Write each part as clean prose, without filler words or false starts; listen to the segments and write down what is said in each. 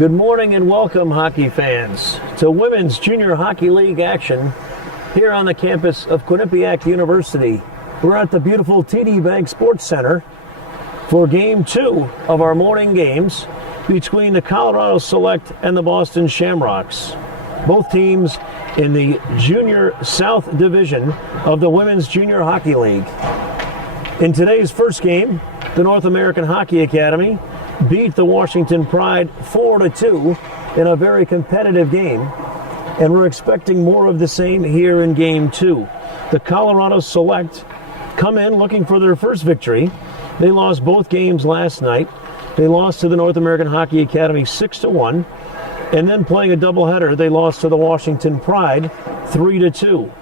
Good morning and welcome, hockey fans, to Women's Junior Hockey League action here on the campus of Quinnipiac University. We're at the beautiful TD Bank Sports Center for Game 2 of our morning games between the Colorado Select and the Boston Shamrocks. Both teams in the Junior South Division of the Women's Junior Hockey League. In today's first game, the North American Hockey Academy beat the Washington Pride 4-2 in a very competitive game, and we're expecting more of the same here in Game 2. The Colorado Select come in looking for their first victory. They lost both games last night. They lost to the North American Hockey Academy 6-1, and then playing a doubleheader, they lost to the Washington Pride 3-2.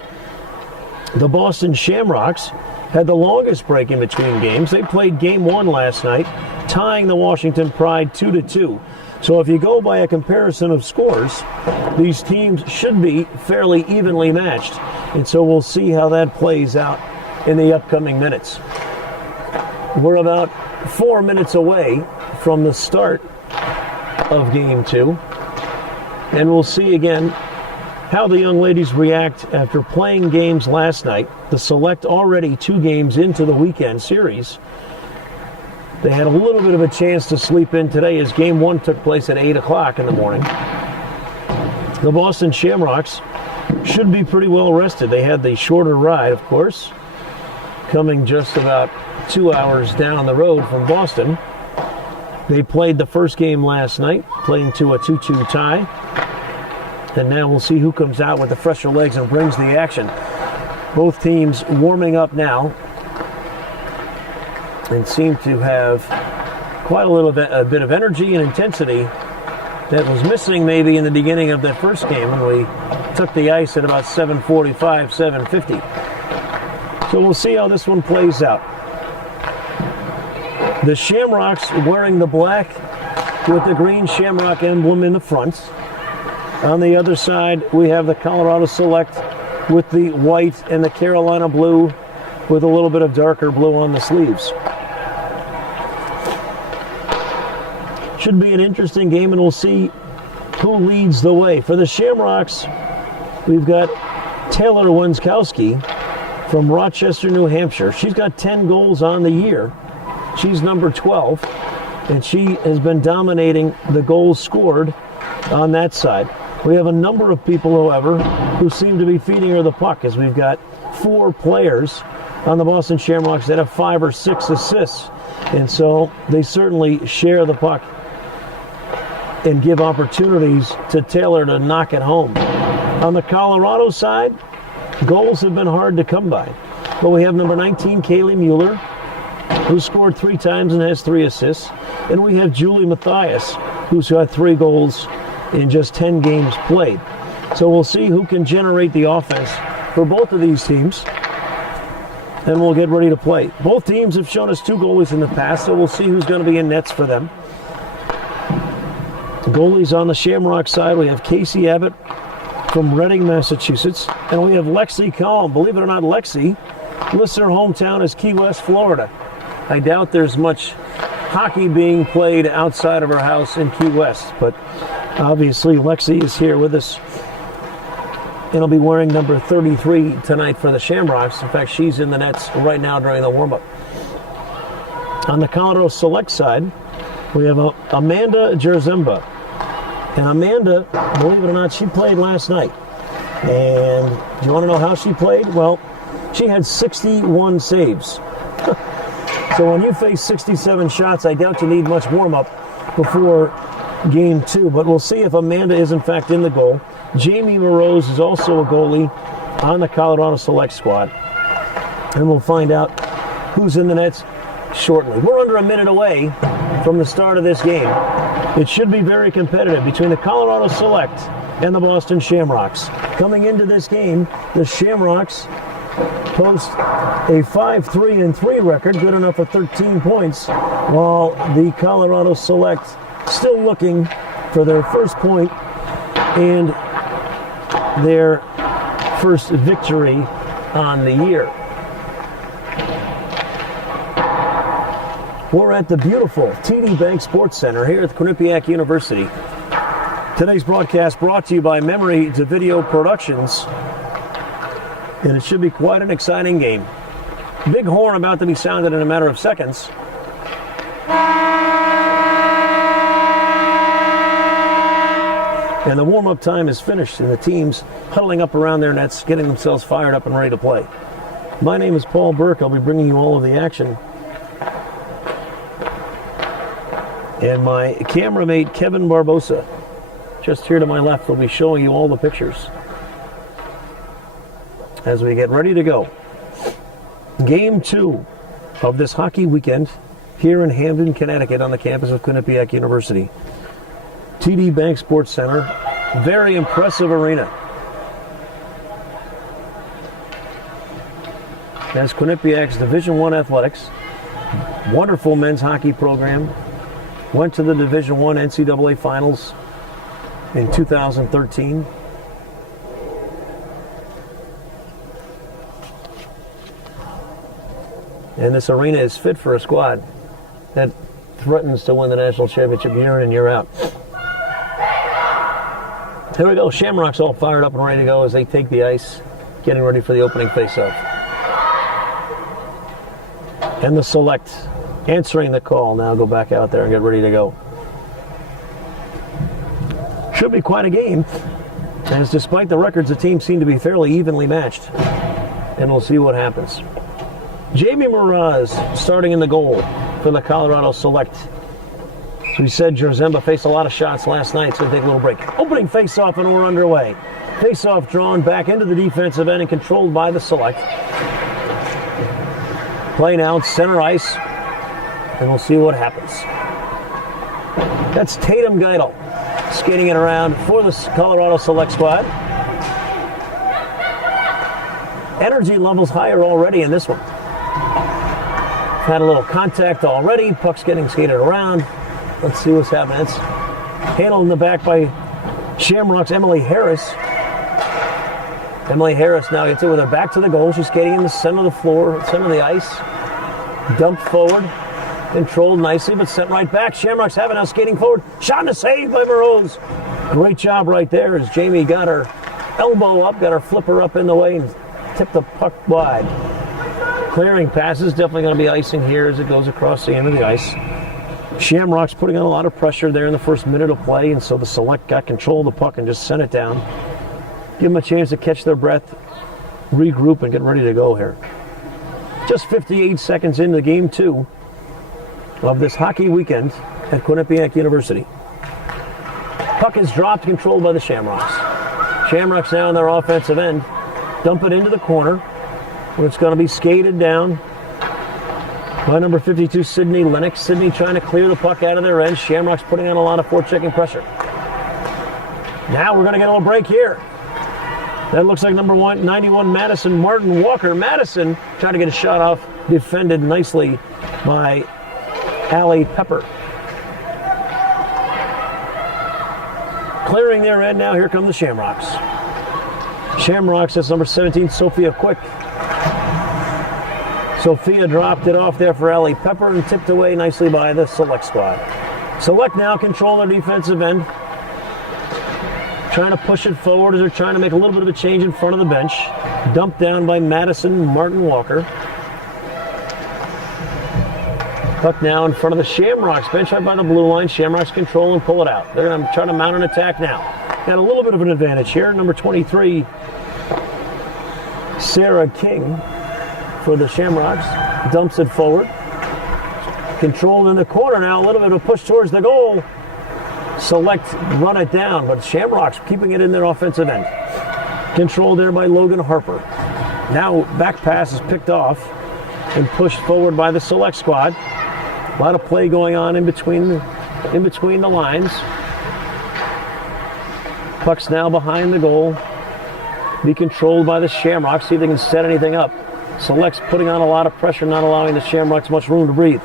The Boston Shamrocks had the longest break in between games. They played Game 1 last night, tying the Washington Pride 2-2. So if you go by a comparison of scores, these teams should be fairly evenly matched. And so we'll see how that plays out in the upcoming minutes. We're about 4 minutes away from the start of Game 2. And we'll see again how the young ladies react after playing games last night. The Select already 2 games into the weekend series. They had a little bit of a chance to sleep in today as Game 1 took place at 8 o'clock in the morning. The Boston Shamrocks should be pretty well rested. They had the shorter ride, of course, coming just about 2 hours down the road from Boston. They played the first game last night, playing to a 2-2 tie. And now we'll see who comes out with the fresher legs and brings the action. Both teams warming up now and seem to have quite a bit of energy and intensity that was missing maybe in the beginning of that first game when we took the ice at about 7:45, 7:50. So we'll see how this one plays out. The Shamrocks wearing the black with the green Shamrock emblem in the front. On the other side, we have the Colorado Select with the white and the Carolina blue with a little bit of darker blue on the sleeves. Should be an interesting game, and we'll see who leads the way. For the Shamrocks, we've got Taylor Wenskowski from Rochester, New Hampshire. She's got 10 goals on the year. She's number 12, and she has been dominating the goals scored on that side. We have a number of people, however, who seem to be feeding her the puck, as we've got 4 players on the Boston Shamrocks that have 5 or 6 assists. And so they certainly share the puck and give opportunities to Taylor to knock it home. On the Colorado side, goals have been hard to come by. But we have number 19, Kaylee Mueller, who scored 3 times and has 3 assists. And we have Julie Mathias, who's got 3 goals in just 10 games played. So we'll see who can generate the offense for both of these teams, and we'll get ready to play. Both teams have shown us 2 goalies in the past, so we'll see who's going to be in nets for them. The goalies on the Shamrock side, we have Casey Abbott from Reading, Massachusetts, and we have Lexi Collum. Believe it or not, Lexi lists her hometown as Key West, Florida. I doubt there's much hockey being played outside of her house in Key West, but obviously Lexi is here with us, and will be wearing number 33 tonight for the Shamrocks. In fact, she's in the nets right now during the warm-up. On the Colorado Select side, we have Amanda Jerzemba. And Amanda, believe it or not, she played last night. And do you want to know how she played? Well, she had 61 saves. So when you face 67 shots, I doubt you need much warm-up before Game 2. But we'll see if Amanda is, in fact, in the goal. Jamie Morose is also a goalie on the Colorado Select squad. And we'll find out who's in the nets shortly. We're under a minute away from the start of this game. It should be very competitive between the Colorado Select and the Boston Shamrocks. Coming into this game, the Shamrocks post a 5-3-3 record, good enough for 13 points, while the Colorado Select still looking for their first point and their first victory on the year. We're at the beautiful TD Bank Sports Center here at Quinnipiac University. Today's broadcast brought to you by Memory to Video Productions. And it should be quite an exciting game. Big horn about to be sounded in a matter of seconds. And the warm-up time is finished, and the teams huddling up around their nets, getting themselves fired up and ready to play. My name is Paul Burke. I'll be bringing you all of the action. And my camera mate, Kevin Barbosa, just here to my left, will be showing you all the pictures as we get ready to go. Game 2 of this hockey weekend here in Hamden, Connecticut on the campus of Quinnipiac University. TD Bank Sports Center, very impressive arena. As Quinnipiac's Division I athletics, wonderful men's hockey program, went to the Division I NCAA Finals in 2013. And this arena is fit for a squad that threatens to win the national championship year in and year out. Here we go. Shamrocks all fired up and ready to go as they take the ice, getting ready for the opening faceoff. And the Select answering the call. Now go back out there and get ready to go. Should be quite a game, as despite the records, the teams seem to be fairly evenly matched. And we'll see what happens. Jamie Mraz starting in the goal for the Colorado Select. As we said, Jerzemba faced a lot of shots last night, so we'll take a little break. Opening face-off, and we're underway. Face-off drawn back into the defensive end and controlled by the Select. Play now, center ice, and we'll see what happens. That's Tatum Geidel skating it around for the Colorado Select squad. Energy levels higher already in this one. Had a little contact already. Puck's getting skated around. Let's see what's happening. It's handled in the back by Shamrocks' Emily Harris. Emily Harris now gets it with her back to the goal. She's skating in the center of the floor, center of the ice. Dumped forward. Controlled nicely, but sent right back. Shamrocks have it now skating forward. Shot and a save by Burroughs. Great job right there as Jamie got her elbow up, got her flipper up in the way, and tipped the puck wide. Clearing passes, definitely going to be icing here as it goes across the end of the ice. Shamrocks putting on a lot of pressure there in the first minute of play, and so the Select got control of the puck and just sent it down. Give them a chance to catch their breath, regroup, and get ready to go here. Just 58 seconds into game 2 of this hockey weekend at Quinnipiac University. Puck is dropped, controlled by the Shamrocks. Shamrocks now on their offensive end. Dump it into the corner, where it's going to be skated down by number 52, Sydney Lennox. Sydney trying to clear the puck out of their end. Shamrocks putting on a lot of forechecking pressure. Now we're going to get a little break here. That looks like number 91, Madison Martin Walker. Madison trying to get a shot off, defended nicely by Allie Pepper. Clearing their end now, here come the Shamrocks. Shamrocks, that's number 17, Sophia Quick. Sophia dropped it off there for Allie Pepper and tipped away nicely by the Select squad. Select now control their defensive end. Trying to push it forward as they're trying to make a little bit of a change in front of the bench. Dumped down by Madison Martin Walker. Puck now in front of the Shamrocks bench right by the blue line. Shamrocks control and pull it out. They're going to try to mount an attack now. Got a little bit of an advantage here. Number 23, Sarah King for the Shamrocks. Dumps it forward. Controlled in the corner now. A little bit of a push towards the goal. Select run it down, but Shamrocks keeping it in their offensive end. Controlled there by Logan Harper. Now back pass is picked off and pushed forward by the Select squad. A lot of play going on in between the lines. Puck's now behind the goal. Be controlled by the Shamrocks. See if they can set anything up. Select's putting on a lot of pressure, not allowing the Shamrocks much room to breathe.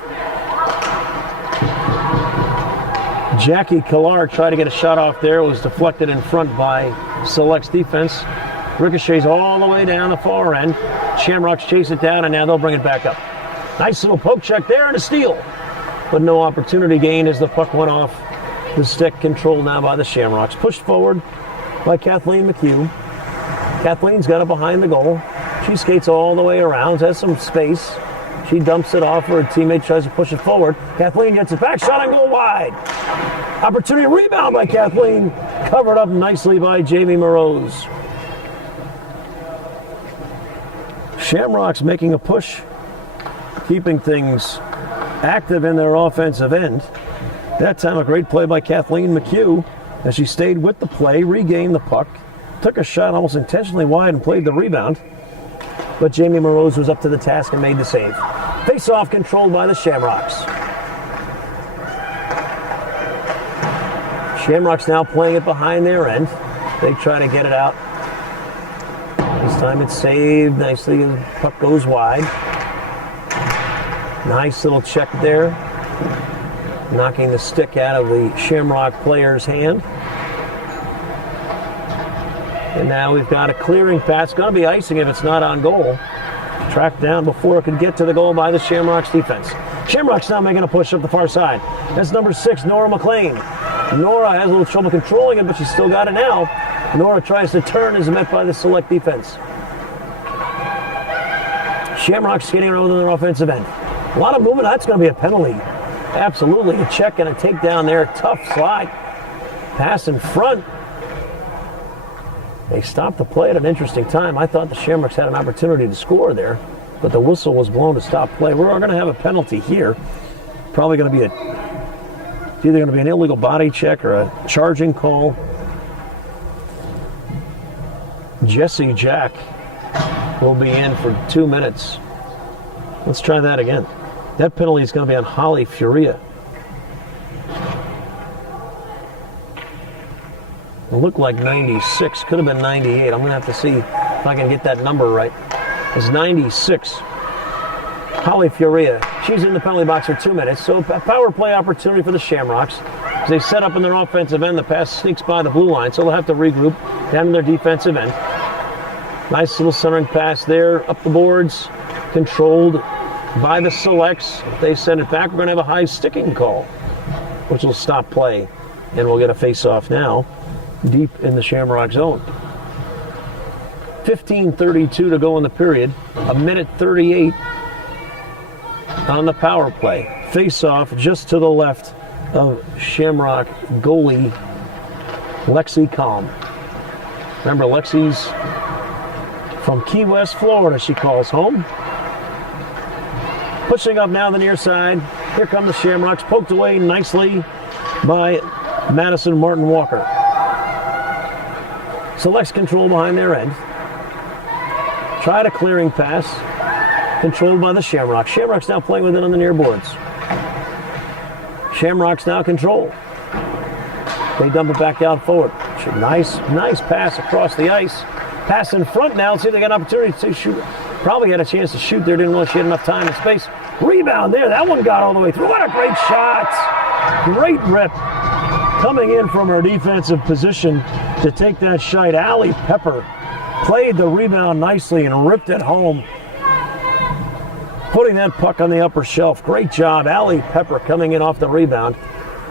Jackie Killar tried to get a shot off there. It was deflected in front by Select's defense. Ricochets all the way down the far end. Shamrocks chase it down, and now they'll bring it back up. Nice little poke check there and a steal. But no opportunity gained as the puck went off the stick, controlled now by the Shamrocks. Pushed forward by Kathleen McHugh. Kathleen's got it behind the goal. She skates all the way around, has some space. She dumps it off, her teammate tries to push it forward. Kathleen gets it back, shot on goal wide. Opportunity, rebound by Kathleen, covered up nicely by Jamie Morose. Shamrocks making a push, keeping things active in their offensive end. That time a great play by Kathleen McHugh as she stayed with the play, regained the puck, took a shot almost intentionally wide and played the rebound. But Jamie Morose was up to the task and made the save. Face-off controlled by the Shamrocks. Shamrocks now playing it behind their end. They try to get it out. This time it's saved nicely. The puck goes wide. Nice little check there. Knocking the stick out of the Shamrock player's hand. And now we've got a clearing pass. Going to be icing if it's not on goal. Tracked down before it could get to the goal by the Shamrocks defense. Shamrocks now making a push up the far side. That's number 6, Nora McLean. Nora has a little trouble controlling it, but she's still got it now. Nora tries to turn, is met by the Select defense. Shamrocks skating around in their offensive end. A lot of movement. That's going to be a penalty. Absolutely. A check and a takedown there. Tough slide. Pass in front. They stopped the play at an interesting time. I thought the Shamrocks had an opportunity to score there, but the whistle was blown to stop play. We're going to have a penalty here. Probably going to be it's either going to be an illegal body check or a charging call. Jesse Jack will be in for 2 minutes. Let's try that again. That penalty is going to be on Holly Furia. It looked like 96, could have been 98. I'm going to have to see if I can get that number right. It's 96. Holly Furia, she's in the penalty box for 2 minutes. So a power play opportunity for the Shamrocks. As they set up in their offensive end, the pass sneaks by the blue line, so they'll have to regroup down in their defensive end. Nice little centering pass there, up the boards, controlled by the Selects. If they send it back, we're going to have a high sticking call, which will stop play, and we'll get a face-off now, deep in the Shamrock zone. 15:32 to go in the period. 1:38 on the power play. Face-off just to the left of Shamrock goalie Lexi Calm. Remember, Lexi's from Key West, Florida, she calls home. Pushing up now the near side. Here come the Shamrocks, poked away nicely by Madison Martin Walker. Selects control behind their end. Tried a clearing pass, controlled by the Shamrocks. Shamrocks now playing with it on the near boards. Shamrocks now control. They dump it back out forward. Nice pass across the ice. Pass in front now. See if they got an opportunity to shoot. Probably had a chance to shoot there. Didn't know she had enough time and space. Rebound there. That one got all the way through. What a great shot. Great rip. Coming in from her defensive position to take that shot. Allie Pepper played the rebound nicely and ripped it home. Putting that puck on the upper shelf. Great job. Allie Pepper coming in off the rebound,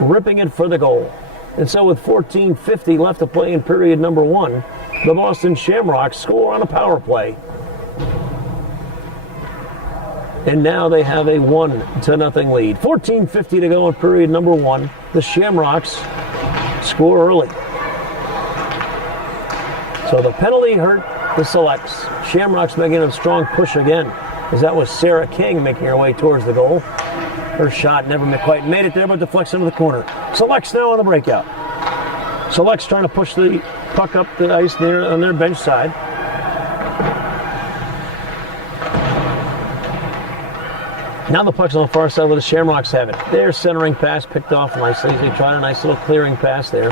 ripping it for the goal. And so with 14:50 left to play in period number 1, the Boston Shamrocks score on a power play. And now they have a 1-0 lead. 14:50 to go in period number 1. The Shamrocks score early. So the penalty hurt the Selects. Shamrocks making a strong push again, as that was Sarah King making her way towards the goal. Her shot never quite made it there, but deflects into the corner. Selects now on the breakout. Selects trying to push the puck up the ice there on their bench side. Now the puck's on the far side where the Shamrocks have it. Their centering pass picked off nicely. They tried a nice little clearing pass there.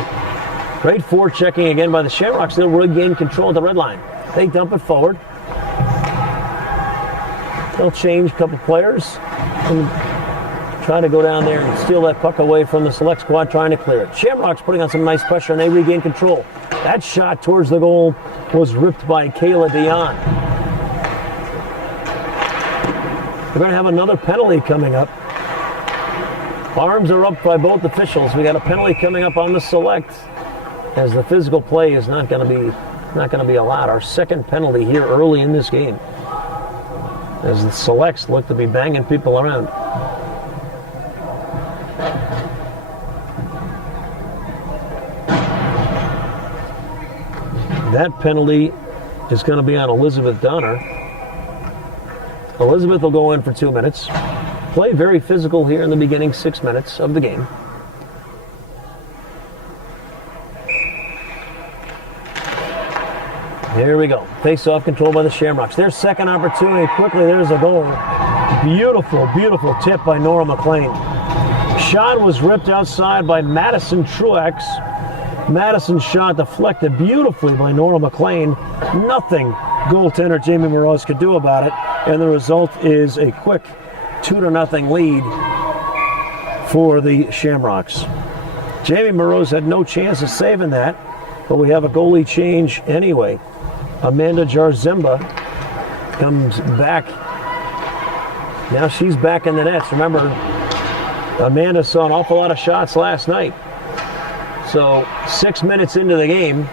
Great forechecking again by the Shamrocks. They'll regain control at the red line. They dump it forward. They'll change a couple players and try to go down there and steal that puck away from the Select squad trying to clear it. Shamrocks putting on some nice pressure and they regain control. That shot towards the goal was ripped by Kayla Dion. We're going to have another penalty coming up. Arms are up by both officials. We got a penalty coming up on the Select, as the physical play is not going to be allowed. Our second penalty here early in this game, as the Selects look to be banging people around. That penalty is going to be on Elizabeth Donner. Elizabeth will go in for 2 minutes. Play very physical here in the beginning 6 minutes of the game. Here we go. Face-off control by the Shamrocks. Their second opportunity. Quickly, there's a goal. Beautiful, beautiful tip by Nora McLean. Shot was ripped outside by Madison Truex. Madison's shot deflected beautifully by Nora McLean. Nothing goaltender Jamie Moroz could do about it. And the result is a quick 2-0 lead for the Shamrocks. Jamie Moroz had no chance of saving that, but we have a goalie change anyway. Amanda Jarzemba comes back. Now she's back in the nets. Remember, Amanda saw an awful lot of shots last night. So 6 minutes into the game,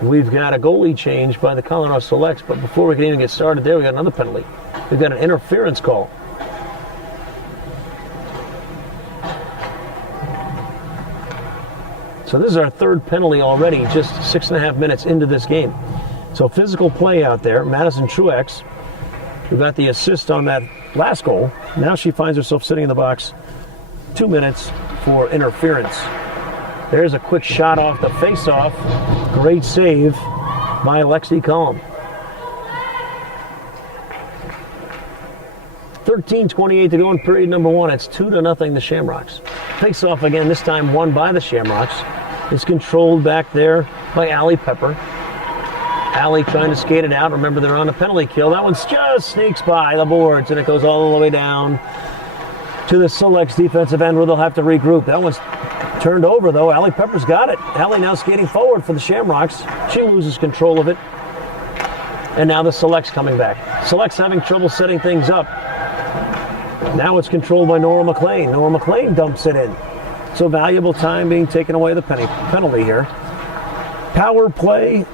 we've got a goalie change by the Colorado Selects, but before we can even get started there, we got another penalty. We've got an interference call. So this is our third penalty already, just 6.5 minutes into this game. So physical play out there. Madison Truex, who got the assist on that last goal. Now she finds herself sitting in the box 2 minutes for interference. There's a quick shot off the face-off. Great save by Lexi Collum. 13:28 to go in period number one. It's 2-0 the Shamrocks. Face-off again, this time won by the Shamrocks. It's controlled back there by Allie Pepper. Allie trying to skate it out. Remember, they're on a penalty kill. That one just sneaks by the boards, and it goes all the way down to the Selects defensive end where they'll have to regroup. That one's turned over, though. Allie Pepper's got it. Allie now skating forward for the Shamrocks. She loses control of it. And now the Selects coming back. Selects having trouble setting things up. Now it's controlled by Nora McLean. Nora McLean dumps it in. So valuable time being taken away the penalty here. Power play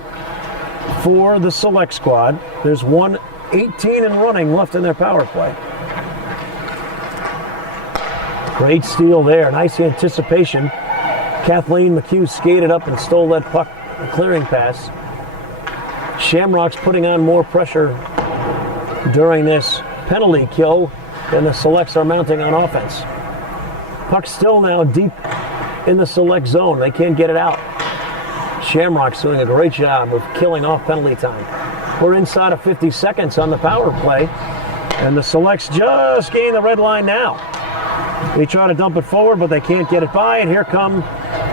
for the Select squad. There's 1:18 and running left in their power play. Great steal there. Nice anticipation. Kathleen McHugh skated up and stole that puck, clearing pass. Shamrocks putting on more pressure during this penalty kill than the Selects are mounting on offense. Puck still now deep in the Select zone. They can't get it out. Shamrocks doing a great job of killing off penalty time. We're inside of 50 seconds on the power play, and the Selects just gain the red line now. They try to dump it forward, but they can't get it by, and here come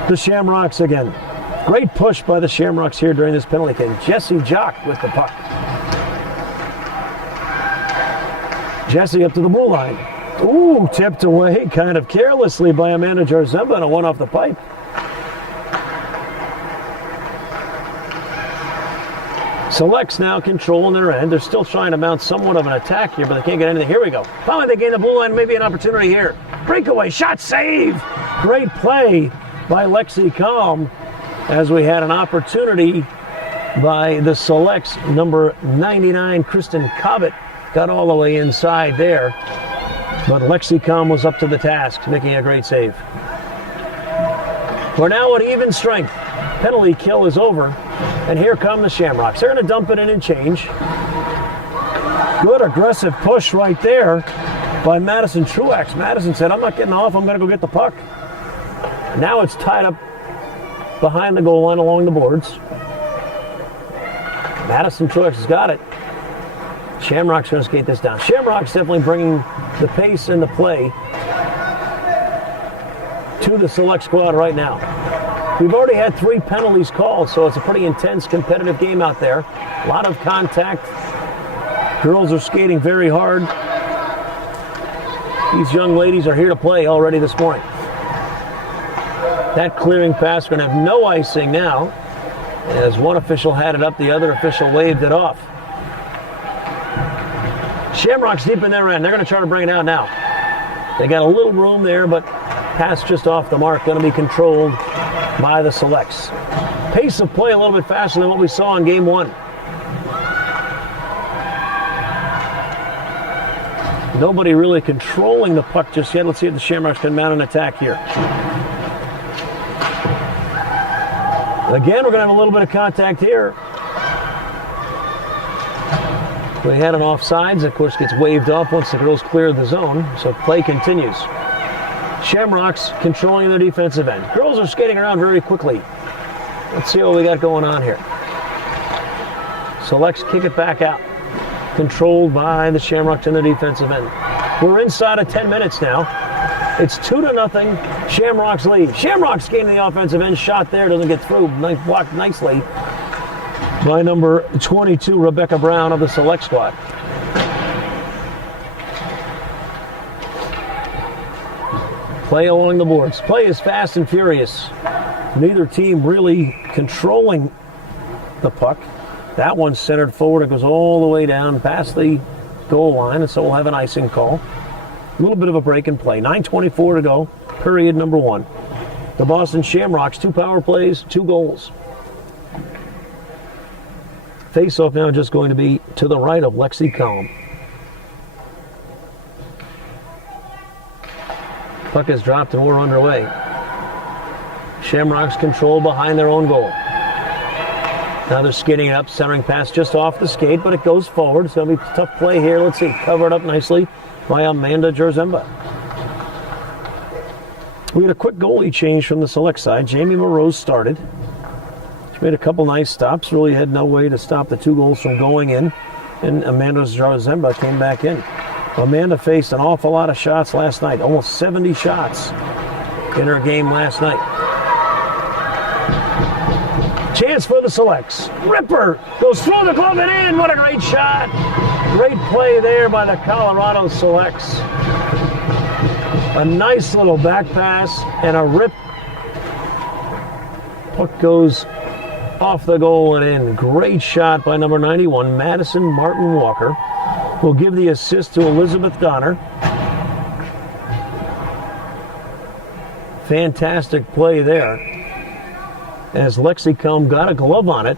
the Shamrocks again. Great push by the Shamrocks here during this penalty kill. Jessie Jock with the puck. Jessie up to the blue line. Ooh, tipped away kind of carelessly by Amanda Jarzemba, and a one off the pipe. Selects now controlling their end. They're still trying to mount somewhat of an attack here, but they can't get anything. Here we go. Finally, they gain the blue line. Maybe an opportunity here. Breakaway shot, save. Great play by Lexi Collum, as we had an opportunity by the Selects. Number 99, Kristen Cobbett, got all the way inside there. But Lexi Collum was up to the task, making a great save. We're now at even strength. Penalty kill is over. And here come the Shamrocks. They're going to dump it in and change. Good aggressive push right there by Madison Truex. Madison said, I'm not getting off. I'm going to go get the puck. Now it's tied up behind the goal line along the boards. Madison Truex has got it. Shamrocks going to skate this down. Shamrocks definitely bringing the pace and the play to the Select squad right now. We've already had 3 penalties called, so it's a pretty intense, competitive game out there. A lot of contact. Girls are skating very hard. These young ladies are here to play already this morning. That clearing pass, we're going to have no icing now. As one official had it up, the other official waved it off. Shamrocks deep in their end. They're going to try to bring it out now. They got a little room there, but pass just off the mark. Going to be controlled by the Selects. Pace of play a little bit faster than what we saw in game one. Nobody really controlling the puck just yet. Let's see if the Shamrocks can mount an attack here. Again, we're going to have a little bit of contact here. We had an offsides. Of course, gets waved off once the girls clear the zone. So play continues. Shamrocks controlling their defensive end. Girls are skating around very quickly. Let's see what we got going on here. Selects kick it back out. Controlled by the Shamrocks in the defensive end. We're inside of 10 minutes now. It's 2-0. Shamrocks lead. Shamrocks gaining the offensive end. Shot there. Doesn't get through. Blocked nicely by number 22, Rebecca Brown of the Select squad. Play along the boards. Play is fast and furious. Neither team really controlling the puck. That one's centered forward. It goes all the way down past the goal line, and so we'll have an icing call. A little bit of a break in play. 9:24 to go, period number one. The Boston Shamrocks, 2 power plays, 2 goals. Face-off now just going to be to the right of Lexi Combs. Puck is dropped and we're underway. Shamrocks control behind their own goal. Now they're skating up, centering pass just off the skate, but it goes forward. It's going to be a tough play here. Let's see, covered up nicely by Amanda Jarzemba. We had a quick goalie change from the Select side. Jamie Moreau started. She made a couple nice stops, really had no way to stop the 2 goals from going in, and Amanda Jarzemba came back in. Amanda faced an awful lot of shots last night, almost 70 shots in her game last night. Chance for the Selects. Ripper goes through the glove and in. What a great shot. Great play there by the Colorado Selects. A nice little back pass and a rip. Puck goes off the goal and in. Great shot by number 91, Madison Martin Walker. Will give the assist to Elizabeth Donner. Fantastic play there. As Lexi Combs got a glove on it,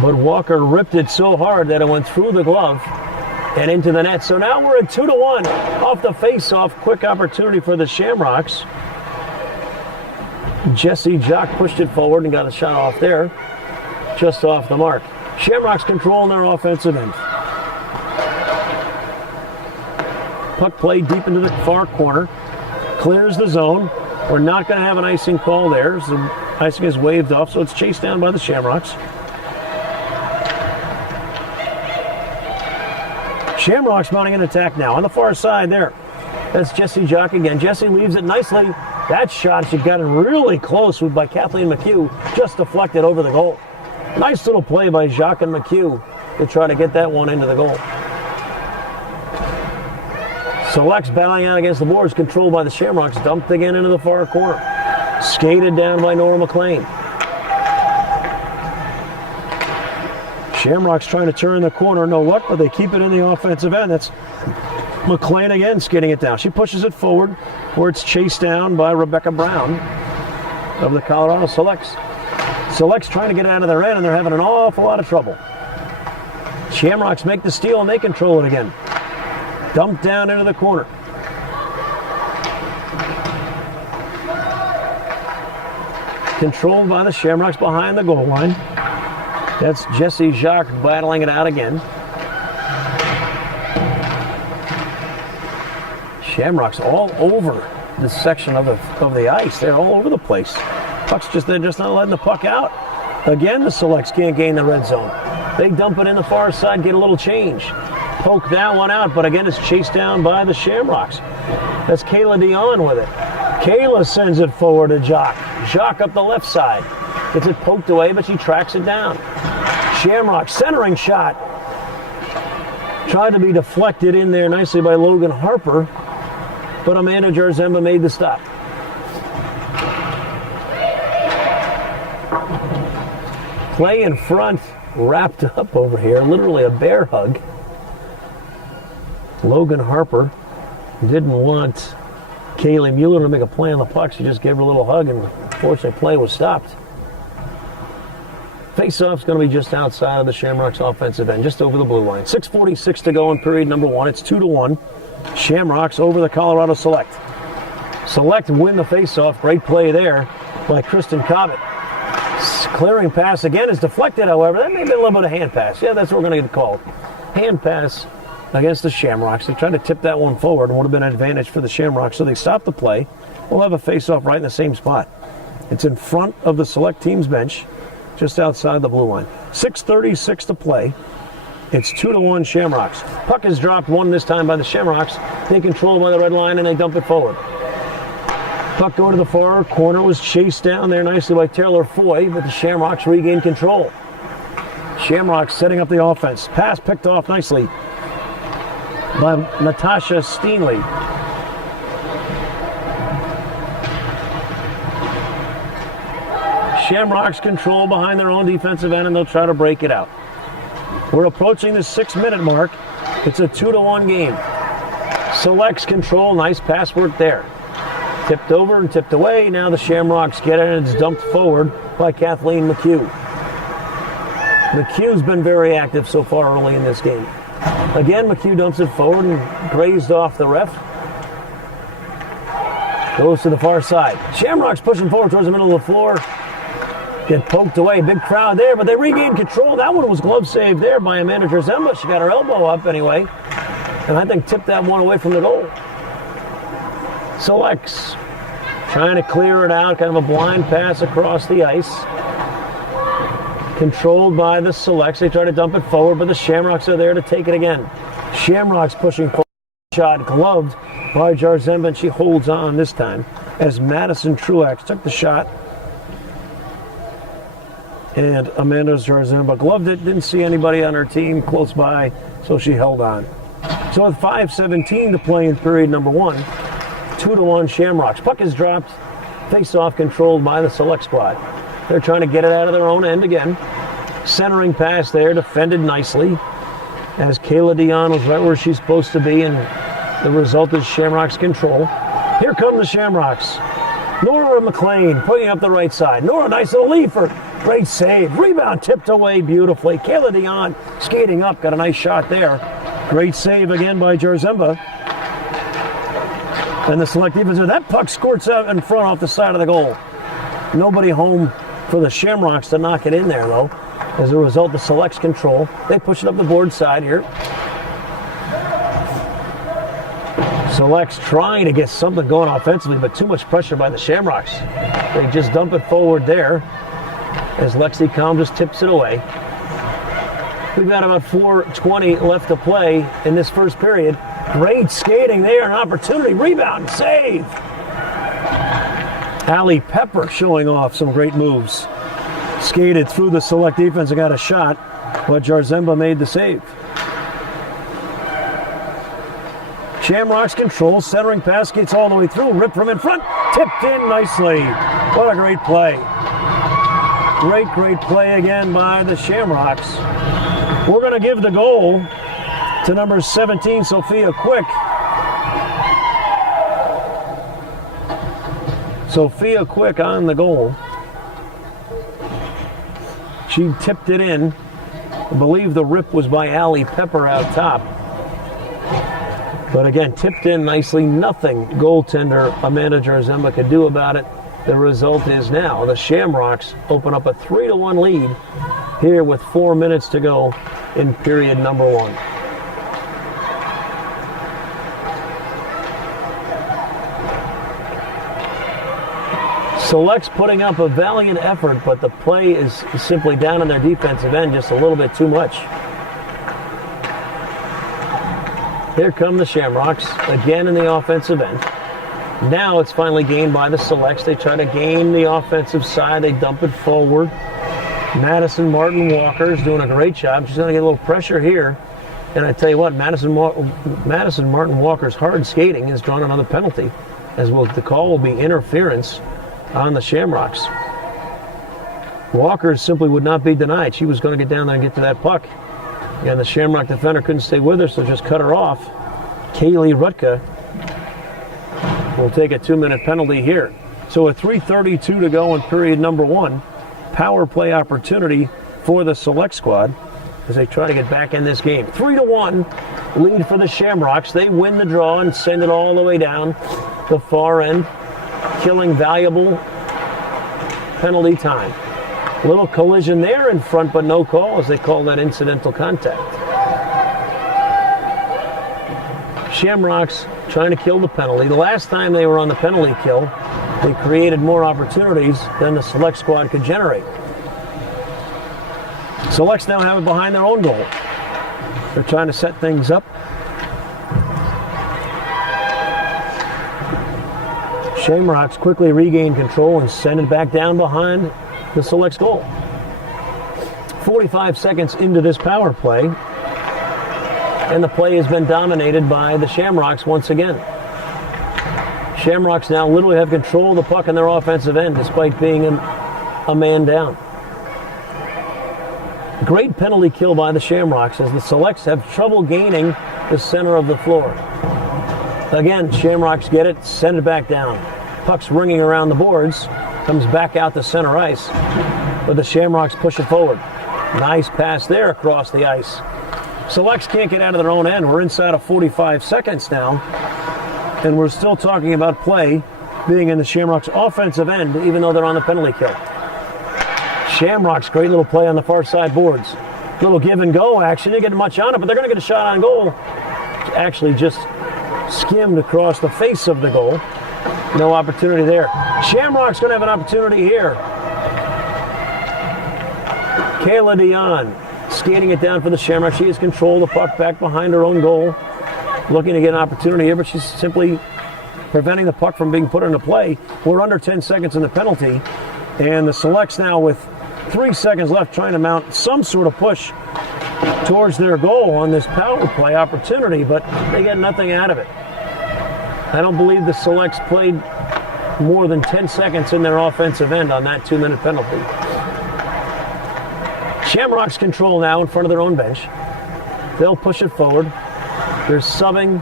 but Walker ripped it so hard that it went through the glove and into the net. So now we're at 2-1 off the face-off. Quick opportunity for the Shamrocks. Jesse Jock pushed it forward and got a shot off there, just off the mark. Shamrocks controlling their offensive end. Puck played deep into the far corner, clears the zone. We're not going to have an icing call there. So icing is waved off, so it's chased down by the Shamrocks. Shamrocks mounting an attack now on the far side there. That's Jesse Jock again. Jesse leaves it nicely. That shot, she got it really close by Kathleen McHugh, just deflected over the goal. Nice little play by Jock and McHugh to try to get that one into the goal. Selects battling out against the boards, controlled by the Shamrocks, dumped again into the far corner. Skated down by Nora McLean. Shamrocks trying to turn the corner, no luck, but they keep it in the offensive end. That's McLean again skating it down. She pushes it forward where it's chased down by Rebecca Brown of the Colorado Selects. Selects trying to get it out of their end, and they're having an awful lot of trouble. Shamrocks make the steal, and they control it again. Dumped down into the corner. Controlled by the Shamrocks behind the goal line. That's Jesse Jacques battling it out again. Shamrocks all over this section of the ice. They're all over the place. They're just not letting the puck out. Again, the Selects can't gain the red zone. They dump it in the far side, get a little change. Poke that one out, but again, it's chased down by the Shamrocks. That's Kayla Dion with it. Kayla sends it forward to Jock. Jock up the left side. Gets it poked away, but she tracks it down. Shamrock centering shot. Tried to be deflected in there nicely by Logan Harper, but Amanda Jarzemba made the stop. Play in front wrapped up over here, literally a bear hug. Logan Harper didn't want Kaylee Mueller to make a play on the puck. She just gave her a little hug, and unfortunately, play was stopped. Face-off's going to be just outside of the Shamrocks offensive end, just over the blue line. 6:46 to go in period number 1. It's 2-1. Shamrocks over the Colorado Select. Select win the face-off. Great play there by Kristen Cobbett. Clearing pass again is deflected, however. That may have been a little bit of hand pass. Yeah, that's what we're going to get called. Hand pass against the Shamrocks. They tried to tip that one forward and would have been an advantage for the Shamrocks, so they stopped the play. We'll have a face-off right in the same spot. It's in front of the Select team's bench, just outside the blue line. 6:36 to play. It's 2-1 Shamrocks. Puck is dropped one this time by the Shamrocks. They control by the red line and they dump it forward. Puck going to the far corner, was chased down there nicely by Taylor Foy, but the Shamrocks regain control. Shamrocks setting up the offense. Pass picked off nicely by Natasha Steenley. Shamrocks control behind their own defensive end, and they'll try to break it out. We're approaching the 6-minute mark. It's a 2-1 game. Selects control. Nice pass work there. Tipped over and tipped away. Now the Shamrocks get it, and it's dumped forward by Kathleen McHugh. McHugh's been very active so far early in this game. Again, McHugh dumps it forward and grazed off the ref. Goes to the far side. Shamrocks pushing forward towards the middle of the floor. Get poked away. Big crowd there, but they regain control. That one was glove saved there by Amanda Drzemba. She got her elbow up anyway, and I think tipped that one away from the goal. Selects trying to clear it out. Kind of a blind pass across the ice. Controlled by the Selects. They try to dump it forward, but the Shamrocks are there to take it again. Shamrocks pushing forward. Shot gloved by Drzemba, and she holds on this time as Madison Truax took the shot. And Amanda Drzemba gloved it. Didn't see anybody on her team close by, so she held on. So with 5:17 to play in period number 1, 2-1 Shamrocks. Puck is dropped. Face-off controlled by the Select squad. They're trying to get it out of their own end again. Centering pass there, defended nicely, as Kayla Dion was right where she's supposed to be, and the result is Shamrocks control. Here come the Shamrocks. Nora McLean putting up the right side. Nora, nice little lead for great save. Rebound tipped away beautifully. Kayla Dion skating up, got a nice shot there. Great save again by Drzemba. And the Select defense, that puck squirts out in front off the side of the goal. Nobody home for the Shamrocks to knock it in there, though. As a result, the Selects control. They push it up the board side here. Selects trying to get something going offensively, but too much pressure by the Shamrocks. They just dump it forward there as Lexi Calm just tips it away. We've got about 4:20 left to play in this first period. Great skating there, an opportunity. Rebound, save. Allie Pepper showing off some great moves. Skated through the Select defense and got a shot, but Drzemba made the save. Shamrocks control, centering pass gets all the way through, ripped from in front, tipped in nicely. What a great play. Great play again by the Shamrocks. We're going to give the goal to number 17, Sophia Quick. Sophia Quick on the goal. She tipped it in. I believe the rip was by Allie Pepper out top. But again, tipped in nicely. Nothing goaltender Amanda Drzemba could do about it. The result is now the Shamrocks open up a 3-1 lead here with 4 minutes to go in period number 1. Selects putting up a valiant effort, but the play is simply down on their defensive end just a little bit too much. Here come the Shamrocks, again in the offensive end. Now it's finally gained by the Selects. They try to gain the offensive side. They dump it forward. Madison Martin Walker is doing a great job. She's going to get a little pressure here. And I tell you what, Madison Martin Walker's hard skating has drawn another penalty, as well. The call will be interference on the Shamrocks. Walker simply would not be denied. She was going to get down there and get to that puck. And the Shamrock defender couldn't stay with her, so just cut her off. Kaylee Rutka will take a 2-minute penalty here. So with 3:32 to go in period number 1, power play opportunity for the Select squad as they try to get back in this game. 3-1 lead for the Shamrocks. They win the draw and send it all the way down the far end, killing valuable penalty time. Little collision there in front, but no call, as they call that incidental contact. Shamrocks trying to kill the penalty. The last time they were on the penalty kill, they created more opportunities than the Select squad could generate. Selects now have it behind their own goal. They're trying to set things up. Shamrocks quickly regain control and send it back down behind the Select's goal. 45 seconds into this power play, and the play has been dominated by the Shamrocks once again. Shamrocks now literally have control of the puck in their offensive end despite being a man down. Great penalty kill by the Shamrocks as the Selects have trouble gaining the center of the floor. Again, Shamrocks get it, send it back down. Puck's ringing around the boards, comes back out to center ice, but the Shamrocks push it forward. Nice pass there across the ice. Selects can't get out of their own end. We're inside of 45 seconds now, and we're still talking about play being in the Shamrocks' offensive end, even though they're on the penalty kill. Shamrocks, great little play on the far side boards. Little give and go action. They didn't get much on it, but they're going to get a shot on goal. Actually just skimmed across the face of the goal. No opportunity there. Shamrocks going to have an opportunity here. Kayla Dion skating it down for the Shamrocks. She has control of the puck back behind her own goal. Looking to get an opportunity here, but she's simply preventing the puck from being put into play. We're under 10 seconds in the penalty, and the Selects now with 3 seconds left trying to mount some sort of push towards their goal on this power play opportunity, but they get nothing out of it. I don't believe the Selects played more than 10 seconds in their offensive end on that 2-minute penalty. Shamrocks control now in front of their own bench. They'll push it forward. They're subbing,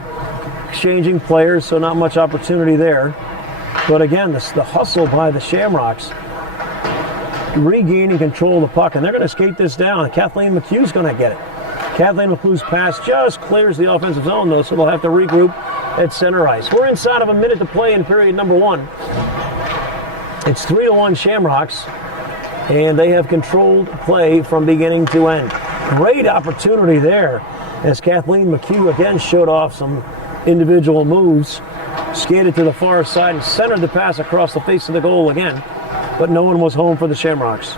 exchanging players, so not much opportunity there. But again, the hustle by the Shamrocks, regaining control of the puck, and they're going to skate this down. Kathleen McHugh's going to get it. Kathleen McHugh's pass just clears the offensive zone, though, so they'll have to regroup at center ice. We're inside of a minute to play in period number 1. It's 3-1 Shamrocks, and they have controlled play from beginning to end. Great opportunity there as Kathleen McHugh again showed off some individual moves, skated to the far side and centered the pass across the face of the goal again, but no one was home for the Shamrocks.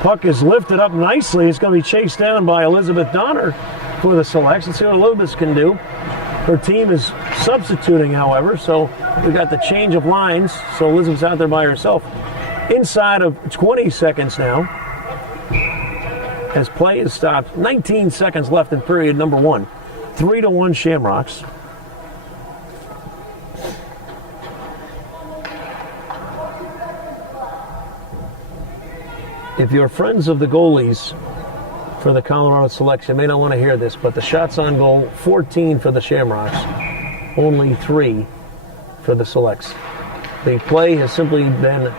Puck is lifted up nicely. It's going to be chased down by Elizabeth Donner for the Selects. Let's see what Elizabeth can do. Her team is substituting, however, so we got the change of lines, so Elizabeth's out there by herself. Inside of 20 seconds now, as play is stopped. 19 seconds left in period number 1. 3-1 Shamrocks. If you're friends of the goalies for the Colorado Selects, you may not want to hear this, but the shots on goal, 14 for the Shamrocks, only 3 for the Selects. The play has simply been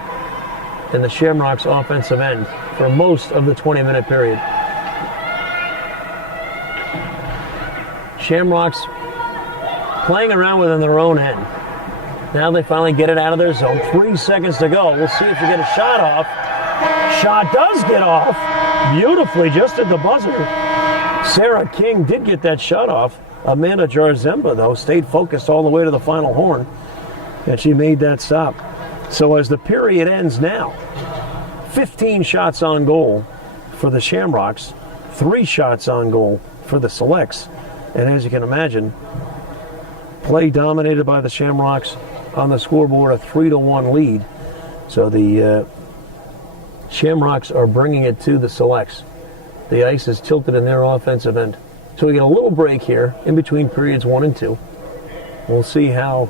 in the Shamrocks' offensive end for most of the 20-minute period. Shamrocks playing around within their own end. Now they finally get it out of their zone. 3 seconds to go. We'll see if you get a shot off. Shot does get off beautifully just at the buzzer. Sarah King did get that shot off. Amanda Jarzemba, though, stayed focused all the way to the final horn, and she made that stop. So as the period ends now, 15 shots on goal for the Shamrocks, 3 shots on goal for the Selects. And as you can imagine, play dominated by the Shamrocks on the scoreboard, a 3-1 lead. So the Shamrocks are bringing it to the Selects. The ice is tilted in their offensive end. So we get a little break here in between periods 1 and 2. We'll see how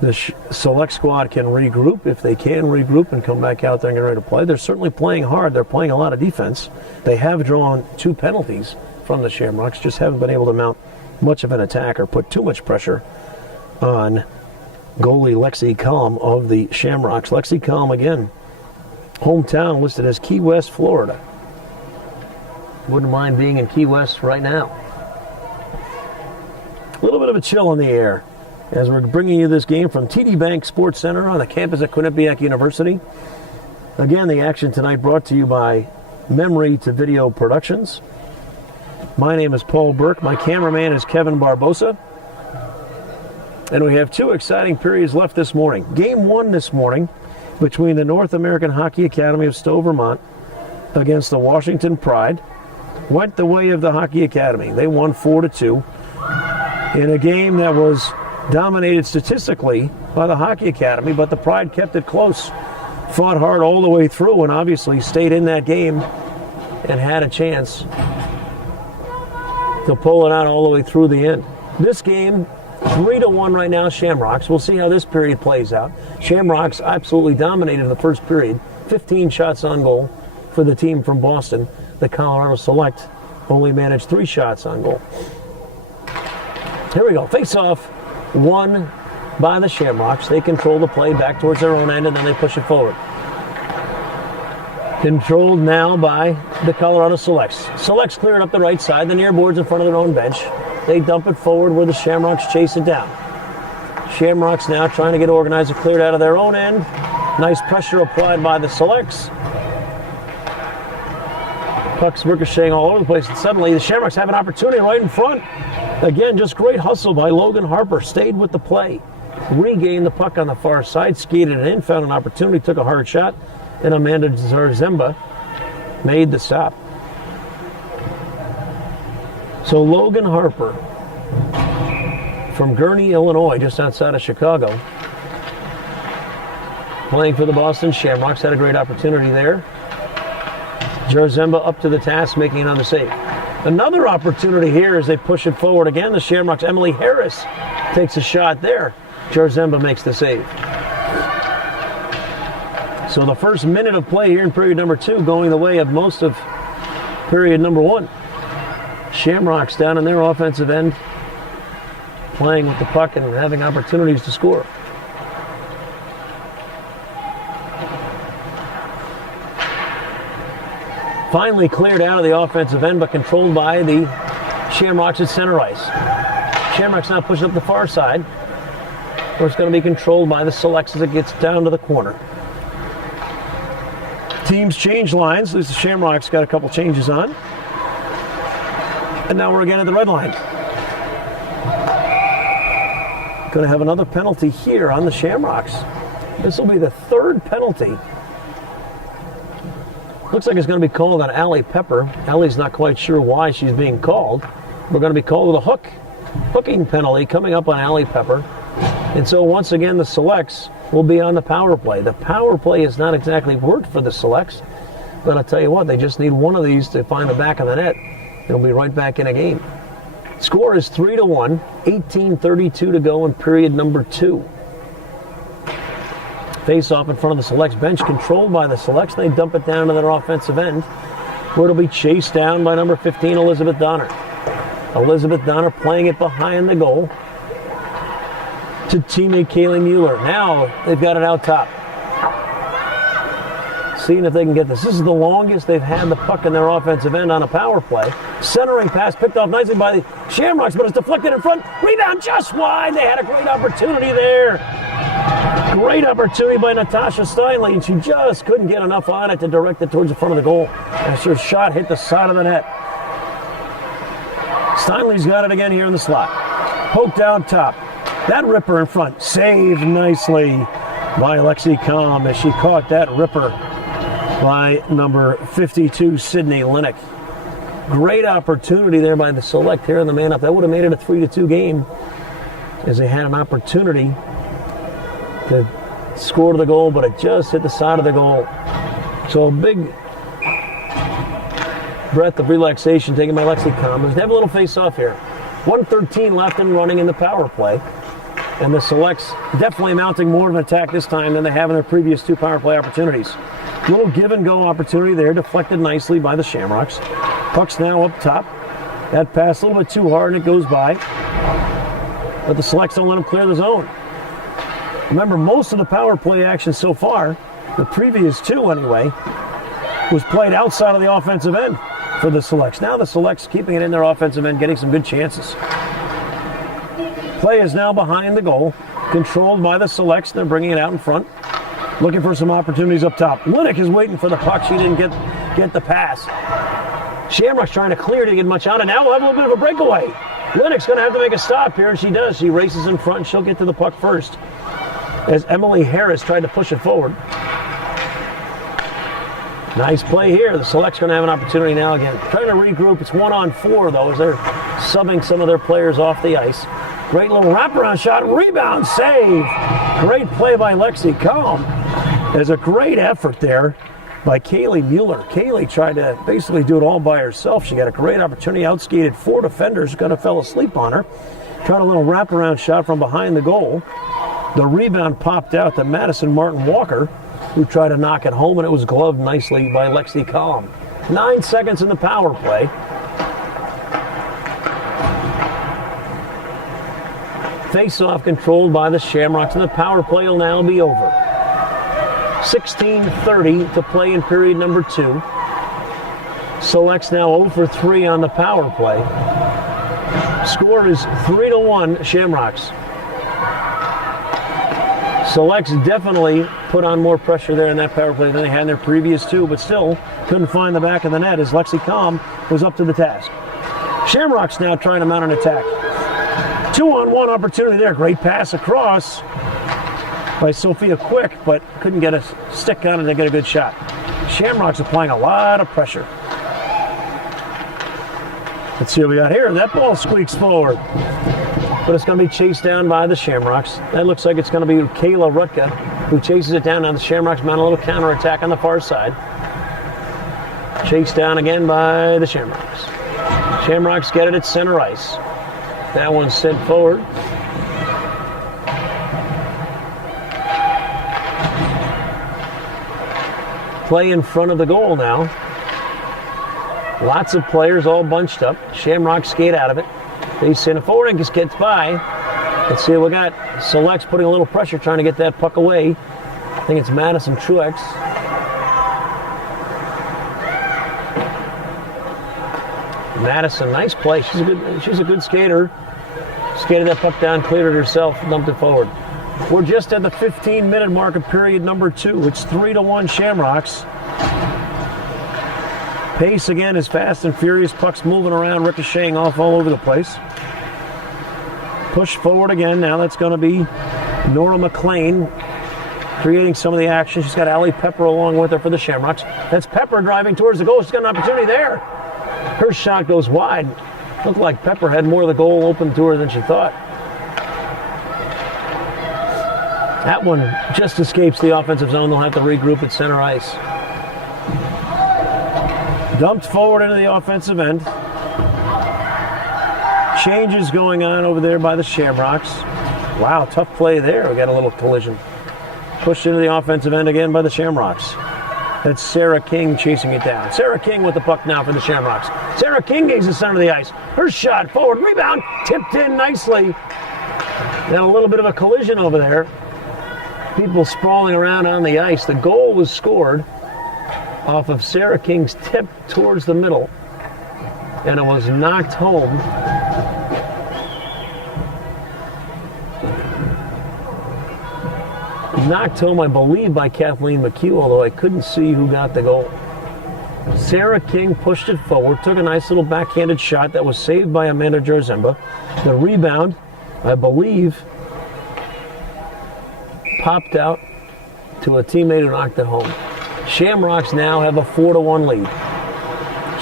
the Select squad can regroup, if they can regroup and come back out there and get ready to play. They're certainly playing hard. They're playing a lot of defense. They have drawn 2 penalties from the Shamrocks, just haven't been able to mount much of an attack or put too much pressure on goalie Lexi Cullum of the Shamrocks. Lexi Cullum, again, hometown listed as Key West, Florida. Wouldn't mind being in Key West right now. A little bit of a chill in the air as we're bringing you this game from TD Bank Sports Center on the campus at Quinnipiac University. Again, the action tonight brought to you by Memory to Video Productions. My name is Paul Burke. My cameraman is Kevin Barbosa. And we have two exciting periods left this morning. Game one this morning between the North American Hockey Academy of Stowe, Vermont against the Washington Pride went the way of the Hockey Academy. They won 4-2 in a game that was dominated statistically by the Hockey Academy, but the Pride kept it close, fought hard all the way through, and obviously stayed in that game and had a chance to pull it out all the way through the end. This game, 3-1 right now, Shamrocks. We'll see how this period plays out. Shamrocks absolutely dominated the first period. 15 shots on goal for the team from Boston. The Colorado Select only managed 3 shots on goal. Here we go. Face-off won by the Shamrocks. They control the play back towards their own end, and then they push it forward. Controlled now by the Colorado Selects. Selects clear it up the right side. The near board's in front of their own bench. They dump it forward where the Shamrocks chase it down. Shamrocks now trying to get organized and cleared out of their own end. Nice pressure applied by the Selects. Pucks ricocheting all over the place, and suddenly the Shamrocks have an opportunity right in front. Again, just great hustle by Logan Harper. Stayed with the play. Regained the puck on the far side, skated it in, found an opportunity, took a hard shot, and Amanda Zarzemba made the stop. So Logan Harper from Gurnee, Illinois, just outside of Chicago, playing for the Boston Shamrocks, had a great opportunity there. Zarzemba up to the task, making another save. Another opportunity here as they push it forward again. The Shamrocks, Emily Harris, takes a shot there. Zarzemba makes the save. So the first minute of play here in period number 2 going the way of most of period number 1. Shamrocks down in their offensive end, playing with the puck and having opportunities to score. Finally cleared out of the offensive end, but controlled by the Shamrocks at center ice. Shamrocks now pushing up the far side, where it's going to be controlled by the Selects as it gets down to the corner. Teams change lines. At least the Shamrocks got a couple changes on. And now we're again at the red line. Going to have another penalty here on the Shamrocks. This will be the 3rd penalty. Looks like it's going to be called on Allie Pepper. Allie's not quite sure why she's being called. We're going to be called with a hooking penalty coming up on Allie Pepper. And so once again, the Selects will be on the power play. The power play has not exactly worked for the Selects, but I'll tell you what, they just need one of these to find the back of the net. It'll be right back in a game. Score is 3-1, 18:32 to go in period number 2. Face off in front of the Selects bench, controlled by the Selects. They dump it down to their offensive end, where it'll be chased down by number 15, Elizabeth Donner. Elizabeth Donner playing it behind the goal to teammate Kaylee Mueller. Now they've got it out top. Seeing if they can get this. This is the longest they've had the puck in their offensive end on a power play. Centering pass picked off nicely by the Shamrocks, but it's deflected in front. Rebound just wide. They had a great opportunity there. Great opportunity by Natasha Steinley, and she just couldn't get enough on it to direct it towards the front of the goal as her shot hit the side of the net. Steinley's got it again here in the slot. Poked down top. That ripper in front. Saved nicely by Lexi Cullum as she caught that ripper by number 52, Sydney Linnick. Great opportunity there by the Select here in the man up. That would have made it a 3-2 game as they had an opportunity to score to the goal, but it just hit the side of the goal. So a big breath of relaxation taken by Lexi Cullum. They have a little face-off here. 1:13 left and running in the power play. And the Selects definitely mounting more of an attack this time than they have in their previous 2 power play opportunities. Little give and go opportunity there, deflected nicely by the Shamrocks. Puck's now up top. That pass a little bit too hard and it goes by. But the Selects don't let them clear the zone. Remember, most of the power play action so far, the previous two anyway, was played outside of the offensive end for the Selects. Now the Selects keeping it in their offensive end, getting some good chances. Play is now behind the goal, controlled by the Selects. They're bringing it out in front, looking for some opportunities up top. Linnick is waiting for the puck. She didn't get the pass. Shamrocks trying to clear to get much out, and now we'll have a little bit of a breakaway. Linnick's going to have to make a stop here, and she does. She races in front, and she'll get to the puck first, as Emily Harris tried to push it forward. Nice play here. The Select's going to have an opportunity now again. Trying to regroup. It's 1-on-4, though, as they're subbing some of their players off the ice. Great little wraparound shot. Rebound save. Great play by Lexi Cohn. There's a great effort there by Kaylee Mueller. Kaylee tried to basically do it all by herself. She got a great opportunity. Outskated 4 defenders. Kind of fell asleep on her. Tried a little wraparound shot from behind the goal. The rebound popped out to Madison Martin Walker, who tried to knock it home, and it was gloved nicely by Lexi Cohn. 9 seconds in the power play. Face-off controlled by the Shamrocks, and the power play will now be over. 16:30 to play in period number 2. Selects now 0 for 3 on the power play. Score is 3-1 Shamrocks. Selects definitely put on more pressure there in that power play than they had in their previous 2, but still couldn't find the back of the net as Lexi Cohn was up to the task. Shamrocks now trying to mount an attack. 2-on-1 opportunity there. Great pass across by Sophia Quick, but couldn't get a stick on it to get a good shot. Shamrocks applying a lot of pressure. Let's see what we got here. That ball squeaks forward, but it's going to be chased down by the Shamrocks. That looks like it's going to be Kayla Rutka who chases it down. Now the Shamrocks mount a little counterattack on the far side. Chased down again by the Shamrocks. Shamrocks get it at center ice. That one's sent forward. Play in front of the goal now. Lots of players all bunched up. Shamrocks skate out of it. They send it forward and just gets by. Let's see what we got. Selects putting a little pressure trying to get that puck away. I think it's Madison Truex. Madison, nice play. She's a good skater. Skated that puck down, cleared it herself, dumped it forward. We're just at the 15-minute mark of period number 2. It's 3-1 Shamrocks. Pace again is fast and furious. Pucks moving around, ricocheting off all over the place. Push forward again. Now that's going to be Nora McLean creating some of the action. She's got Allie Pepper along with her for the Shamrocks. That's Pepper driving towards the goal. She's got an opportunity there. Her shot goes wide. Looked like Pepper had more of the goal open to her than she thought. That one just escapes the offensive zone. They'll have to regroup at center ice. Dumped forward into the offensive end. Changes going on over there by the Shamrocks. Wow, tough play there. We got a little collision. Pushed into the offensive end again by the Shamrocks. That's Sarah King chasing it down. Sarah King with the puck now for the Shamrocks. Sarah King gains the center of the ice. Her shot forward, rebound, tipped in nicely. Got a little bit of a collision over there. People sprawling around on the ice. The goal was scored off of Sarah King's tip towards the middle, and it was knocked home. Knocked home, I believe, by Kathleen McHugh, although I couldn't see who got the goal. Sarah King pushed it forward, took a nice little backhanded shot that was saved by Amanda Jarzemba. The rebound, I believe, popped out to a teammate who knocked it home. Shamrocks now have a 4-1 lead.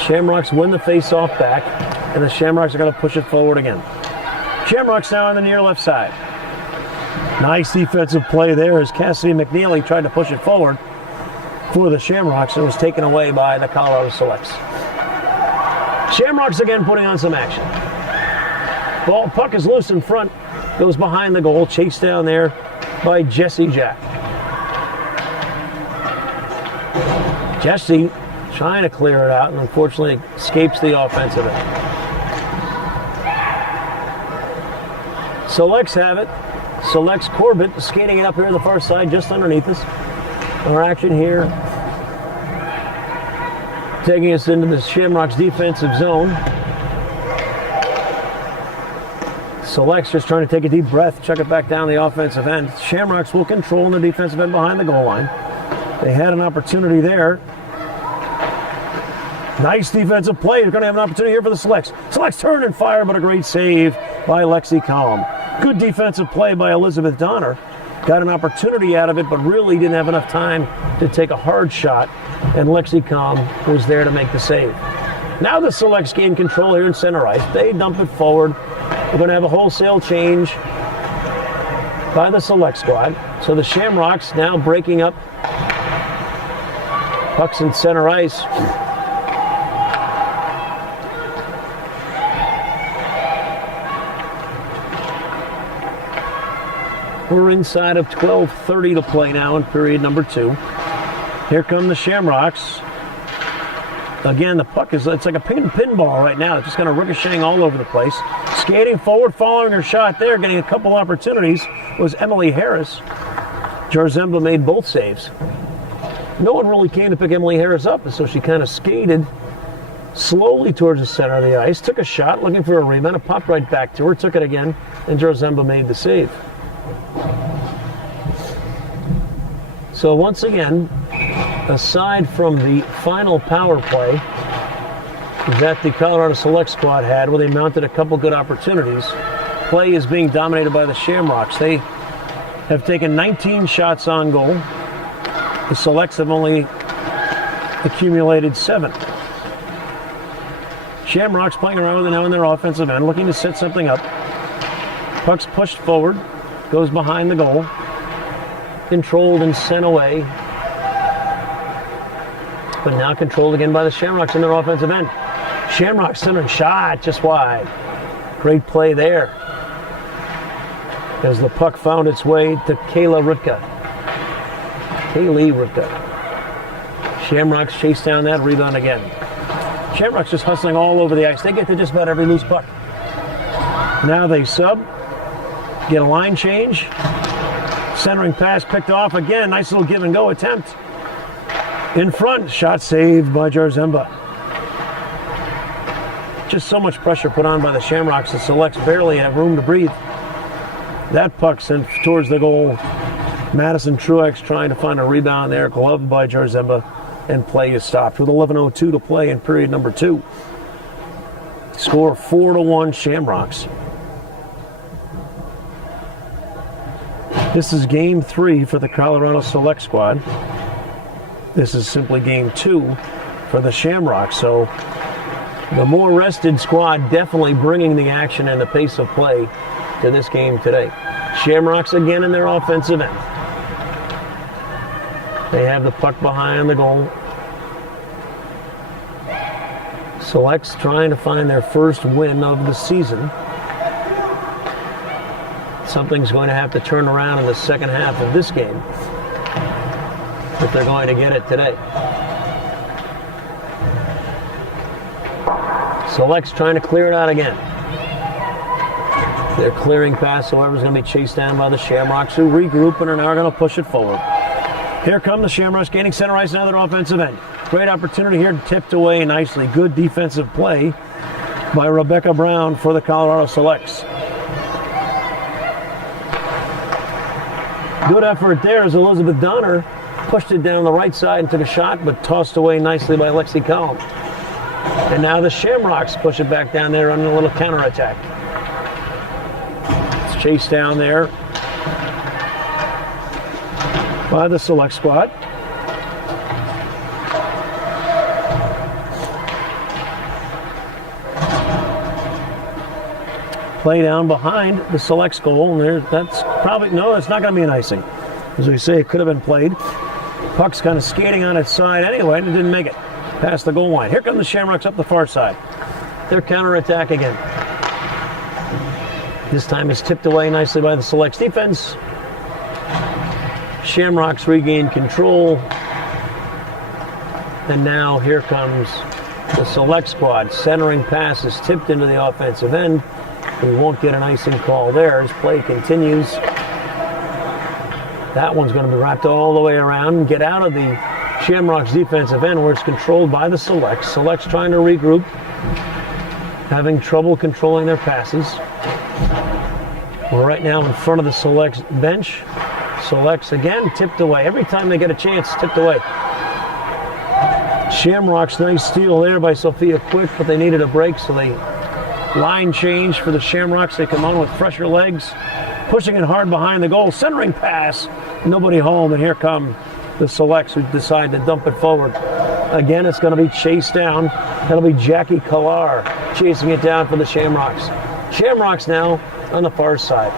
Shamrocks win the face-off back, and the Shamrocks are going to push it forward again. Shamrocks now on the near left side. Nice defensive play there as Cassidy McNeely tried to push it forward for the Shamrocks and was taken away by the Colorado Selects. Shamrocks again putting on some action. Puck is loose in front, goes behind the goal, chased down there by Jessie Jack. Jessie trying to clear it out and unfortunately escapes the offensive end. Selects have it. Selects Corbett skating it up here to the far side, just underneath us. Our action here, taking us into the Shamrocks defensive zone. Selects just trying to take a deep breath, chuck it back down the offensive end. Shamrocks will control in the defensive end behind the goal line. They had an opportunity there. Nice defensive play. They're going to have an opportunity here for the Selects. Selects turn and fire, but a great save by Lexi Collum. Good defensive play by Elizabeth Donner. Got an opportunity out of it, but really didn't have enough time to take a hard shot, and Lexi Collum was there to make the save. Now the Selects gain control here in center ice. They dump it forward. We're going to have a wholesale change by the Select squad. So the Shamrocks now breaking up. Pucks in center ice. We're inside of 12:30 to play now in period number 2. Here come the Shamrocks. Again, the puck is, it's like a pinball right now. It's just kind of ricocheting all over the place. Skating forward, following her shot there, getting a couple opportunities, was Emily Harris. Jarzemba made both saves. No one really came to pick Emily Harris up, so she kind of skated slowly towards the center of the ice, took a shot, looking for a rebound, it popped right back to her, took it again, and Jarzemba made the save. So once again, aside from the final power play that the Colorado Select squad had, where they mounted a couple good opportunities, play is being dominated by the Shamrocks. They have taken 19 shots on goal. The Selects have only accumulated 7. Shamrocks playing around with it now in their offensive end, looking to set something up. Puck's pushed forward, goes behind the goal, controlled and sent away, but now controlled again by the Shamrocks in their offensive end. Shamrocks centering shot just wide. Great play there as the puck found its way to Kaylee Rutka. Shamrocks chase down that rebound again. Shamrocks just hustling all over the ice. They get to just about every loose puck. Now they sub, get a line change. Centering pass picked off again. Nice little give and go attempt. In front, shot saved by Jarzemba. Just so much pressure put on by the Shamrocks. The Selects barely have room to breathe. That puck sent towards the goal. Madison Truex trying to find a rebound there, gloved by Jarzemba, and play is stopped with 11:02 to play in period number 2. Score 4-1 Shamrocks. This is game 3 for the Colorado Select squad. This is simply game 2 for the Shamrocks. So the more rested squad definitely bringing the action and the pace of play to this game today. Shamrocks again in their offensive end. They have the puck behind the goal. Selects trying to find their first win of the season. Something's going to have to turn around in the second half of this game if they're going to get it today. Selects trying to clear it out again. They're clearing past whoever's going to be chased down by the Shamrocks, who regroup and are now going to push it forward. Here come the Shamrocks gaining center ice now their offensive end. Great opportunity here, tipped away nicely. Good defensive play by Rebecca Brown for the Colorado Selects. Good effort there as Elizabeth Donner pushed it down the right side and took a shot, but tossed away nicely by Lexi Collum. And now the Shamrocks push it back down there on a little counterattack. It's chased down there by the Select squad. Play down behind the Selects goal, and there, that's probably, no, it's not going to be an icing. As we say, it could have been played. Puck's kind of skating on its side anyway, and it didn't make it past the goal line. Here come the Shamrocks up the far side. Their counterattack again. This time it's tipped away nicely by the Selects defense. Shamrocks regain control. And now here comes the Select squad. Centering pass is tipped into the offensive end. We won't get an icing call there as play continues. That one's going to be wrapped all the way around and get out of the Shamrocks defensive end where it's controlled by the Selects. Selects trying to regroup, having trouble controlling their passes. We're right now in front of the Selects bench. Selects again tipped away. Every time they get a chance, tipped away. Shamrocks, nice steal there by Sophia Quick, but they needed a break, so they line change for the Shamrocks. They come on with fresher legs, pushing it hard behind the goal. Centering pass, nobody home, and here come the Selects who decide to dump it forward. Again, it's going to be chased down. That'll be Jackie Kalar chasing it down for the Shamrocks. Shamrocks now on the far side.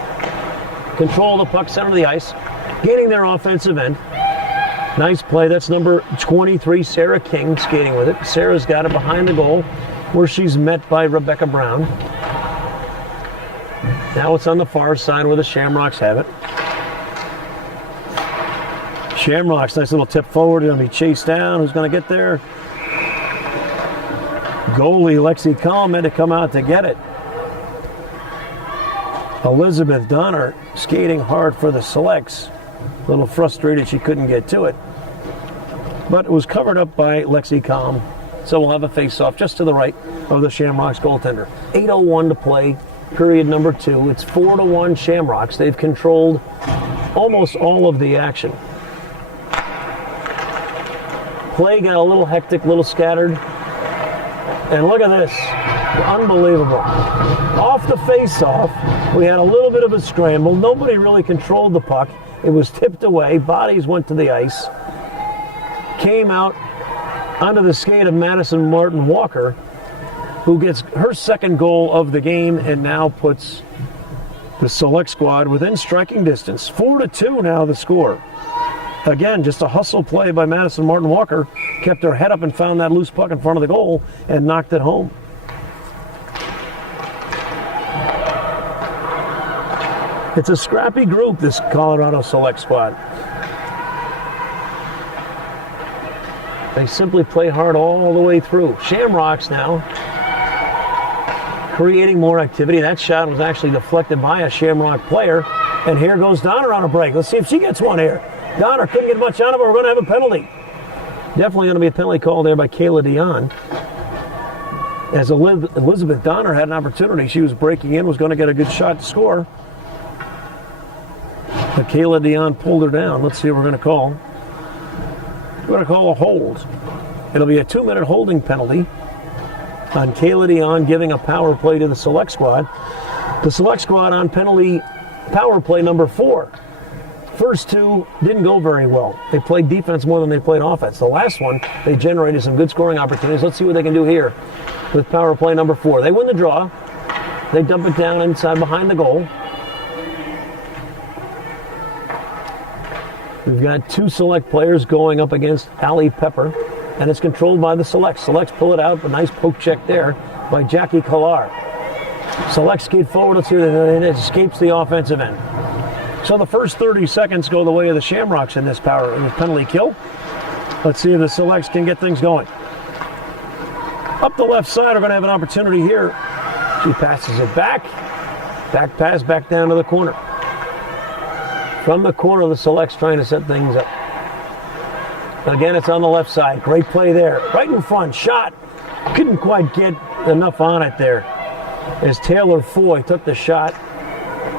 Control the puck, center of the ice, gaining their offensive end. Nice play. That's number 23, Sarah King, skating with it. Sarah's got it behind the goal where she's met by Rebecca Brown. Now it's on the far side where the Shamrocks have it. Shamrocks, nice little tip forward. Going to be chased down. Who's going to get there? Goalie Lexi Collm had to come out to get it. Elizabeth Donner skating hard for the Selects. A little frustrated she couldn't get to it. But it was covered up by Lexi Collm. So we'll have a face-off just to the right of the Shamrocks goaltender. 8:01 to play, period number 2. It's 4-1 Shamrocks. They've controlled almost all of the action. Play got a little hectic, a little scattered. And look at this. Unbelievable. Off the face-off, we had a little bit of a scramble. Nobody really controlled the puck. It was tipped away. Bodies went to the ice. Came out under the skate of Madison Martin Walker, who gets her second goal of the game and now puts the Select squad within striking distance. 4-2 now the score. Again, just a hustle play by Madison Martin Walker. Kept her head up and found that loose puck in front of the goal and knocked it home. It's a scrappy group, this Colorado Select squad. They simply play hard all the way through. Shamrocks now creating more activity. That shot was actually deflected by a Shamrock player. And here goes Donner on a break. Let's see if she gets one here. Donner couldn't get much out of it. We're going to have a penalty. Definitely going to be a penalty call there by Kayla Dion. As Elizabeth Donner had an opportunity, she was breaking in, was going to get a good shot to score. But Kayla Dion pulled her down. Let's see what we're going to call. We're going to call a hold. It'll be a 2-minute holding penalty on Kayla Dion giving a power play to the Select squad. The Select squad on penalty power play number 4. First 2 didn't go very well. They played defense more than they played offense. The last one, they generated some good scoring opportunities. Let's see what they can do here with power play number 4. They win the draw. They dump it down inside behind the goal. We've got 2 Select players going up against Allie Pepper, and it's controlled by the Selects. Selects pull it out, but nice poke check there by Jackie Kalar. Selects skate forward. Let's see if it escapes the offensive end. So the first 30 seconds go the way of the Shamrocks in this penalty kill. Let's see if the Selects can get things going. Up the left side, we're going to have an opportunity here. She passes it back. Back pass, back down to the corner. From the corner, the Selects trying to set things up. Again, it's on the left side. Great play there. Right in front, shot. Couldn't quite get enough on it there. As Taylor Foy took the shot.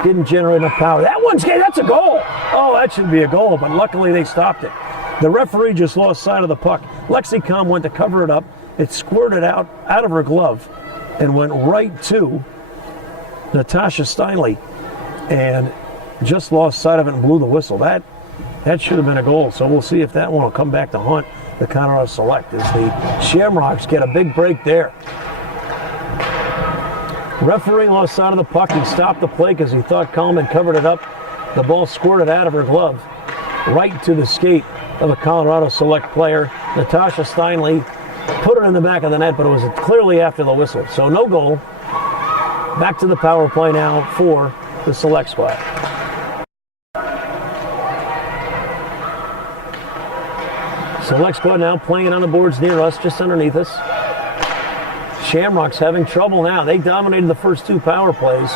Didn't generate enough power. That's a goal. Oh, that should be a goal, but luckily they stopped it. The referee just lost sight of the puck. Lexi Collm went to cover it up. It squirted out of her glove and went right to Natasha Steinle. And just lost sight of it and blew the whistle. That should have been a goal. So we'll see if that one will come back to haunt the Colorado Select as the Shamrocks get a big break there. Referee lost sight of the puck. He stopped the play because he thought Collm had covered it up. The ball squirted out of her glove right to the skate of a Colorado Select player. Natasha Steinle put it in the back of the net, but it was clearly after the whistle. So no goal. Back to the power play now for the Select squad. Select squad now playing on the boards near us, just underneath us. Shamrocks having trouble now. They dominated the first 2 power plays.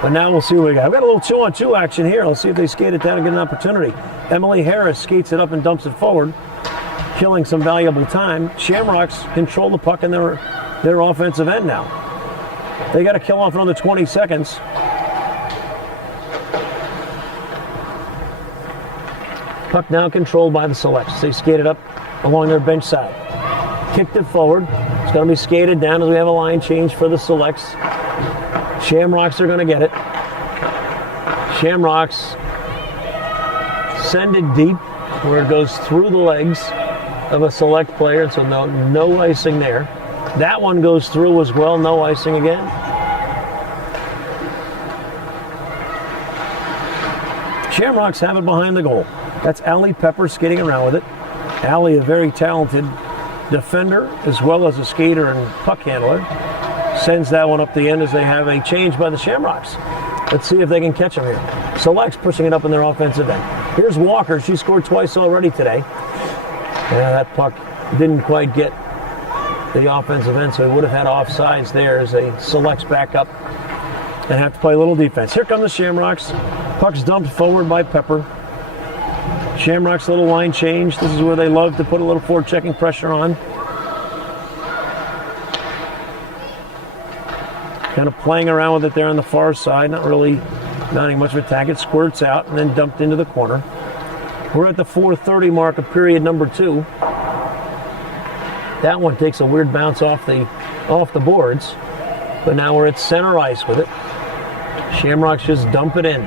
But now we'll see what we got. We've got a little 2-on-2 action here. Let's see if they skate it down and get an opportunity. Emily Harris skates it up and dumps it forward, killing some valuable time. Shamrocks control the puck in their offensive end now. They got to kill off another 20 seconds. Puck now controlled by the Selects. They skate it up along their bench side. Kicked it forward. It's going to be skated down as we have a line change for the Selects. Shamrocks are going to get it. Shamrocks send it deep where it goes through the legs of a Select player, so no icing there. That one goes through as well, no icing again. Shamrocks have it behind the goal. That's Allie Pepper skating around with it. Allie, a very talented defender as well as a skater and puck handler, sends that one up the end as they have a change by the Shamrocks. Let's see if they can catch him here. Selects pushing it up in their offensive end. Here's Walker. She scored twice already today. Yeah, that puck didn't quite get the offensive end, so he would have had offsides there as they Selects back up and have to play a little defense. Here come the Shamrocks. Puck's dumped forward by Pepper. Shamrocks little line change. This is where they love to put a little forward checking pressure on. Kind of playing around with it there on the far side. Not having much of a tag. It squirts out and then dumped into the corner. We're at the 4:30 mark of period number 2. That one takes a weird bounce off the boards. But now we're at center ice with it. Shamrocks just dump it in.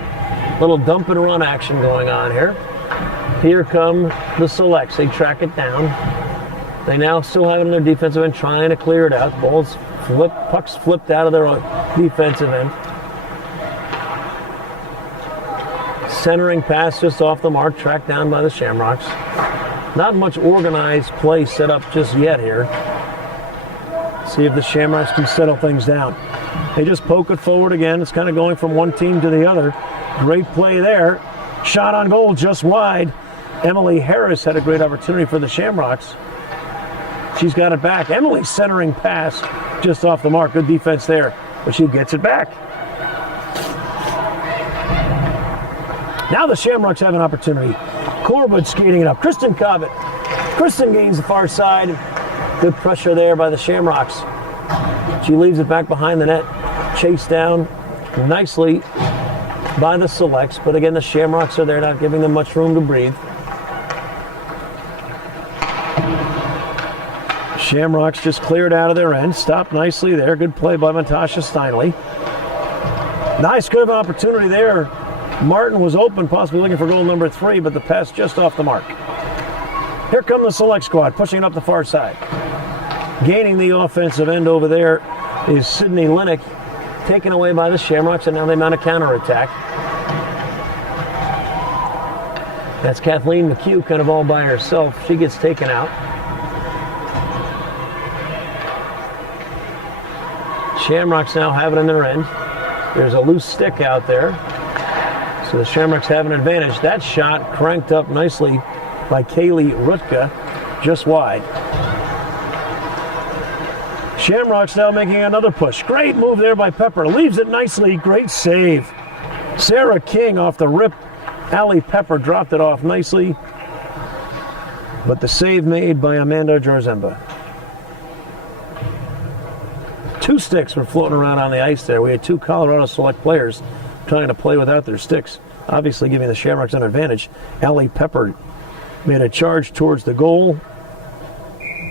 Little dump and run action going on here. Here come the Selects. They track it down. They now still have it in their defensive end, trying to clear it out. Puck's flipped out of their defensive end. Centering pass just off the mark, tracked down by the Shamrocks. Not much organized play set up just yet here. See if the Shamrocks can settle things down. They just poke it forward again. It's kind of going from one team to the other. Great play there. Shot on goal just wide. Emily Harris had a great opportunity for the Shamrocks. She's got it back. Emily centering pass just off the mark. Good defense there, but she gets it back. Now the Shamrocks have an opportunity. Corbett skating it up. Kristen Cobbett. Kristen gains the far side. Good pressure there by the Shamrocks. She leaves it back behind the net. Chased down nicely by the Selects, but again, the Shamrocks are there, not giving them much room to breathe. Shamrocks just cleared out of their end. Stopped nicely there. Good play by Natasha Steinley. Nice, good opportunity there. Martin was open, possibly looking for goal number 3, but the pass just off the mark. Here come the Select squad, pushing it up the far side. Gaining the offensive end over there is Sydney Linick, taken away by the Shamrocks, and now they mount a counterattack. That's Kathleen McHugh kind of all by herself. She gets taken out. Shamrocks now have it in their end. There's a loose stick out there. So the Shamrocks have an advantage. That shot cranked up nicely by Kaylee Rutka, just wide. Shamrocks now making another push. Great move there by Pepper. Leaves it nicely. Great save. Sarah King off the rip. Allie Pepper dropped it off nicely. But the save made by Amanda Jarzemba. 2 sticks were floating around on the ice there. We had 2 Colorado Select players trying to play without their sticks, obviously giving the Shamrocks an advantage. Allie Pepper made a charge towards the goal.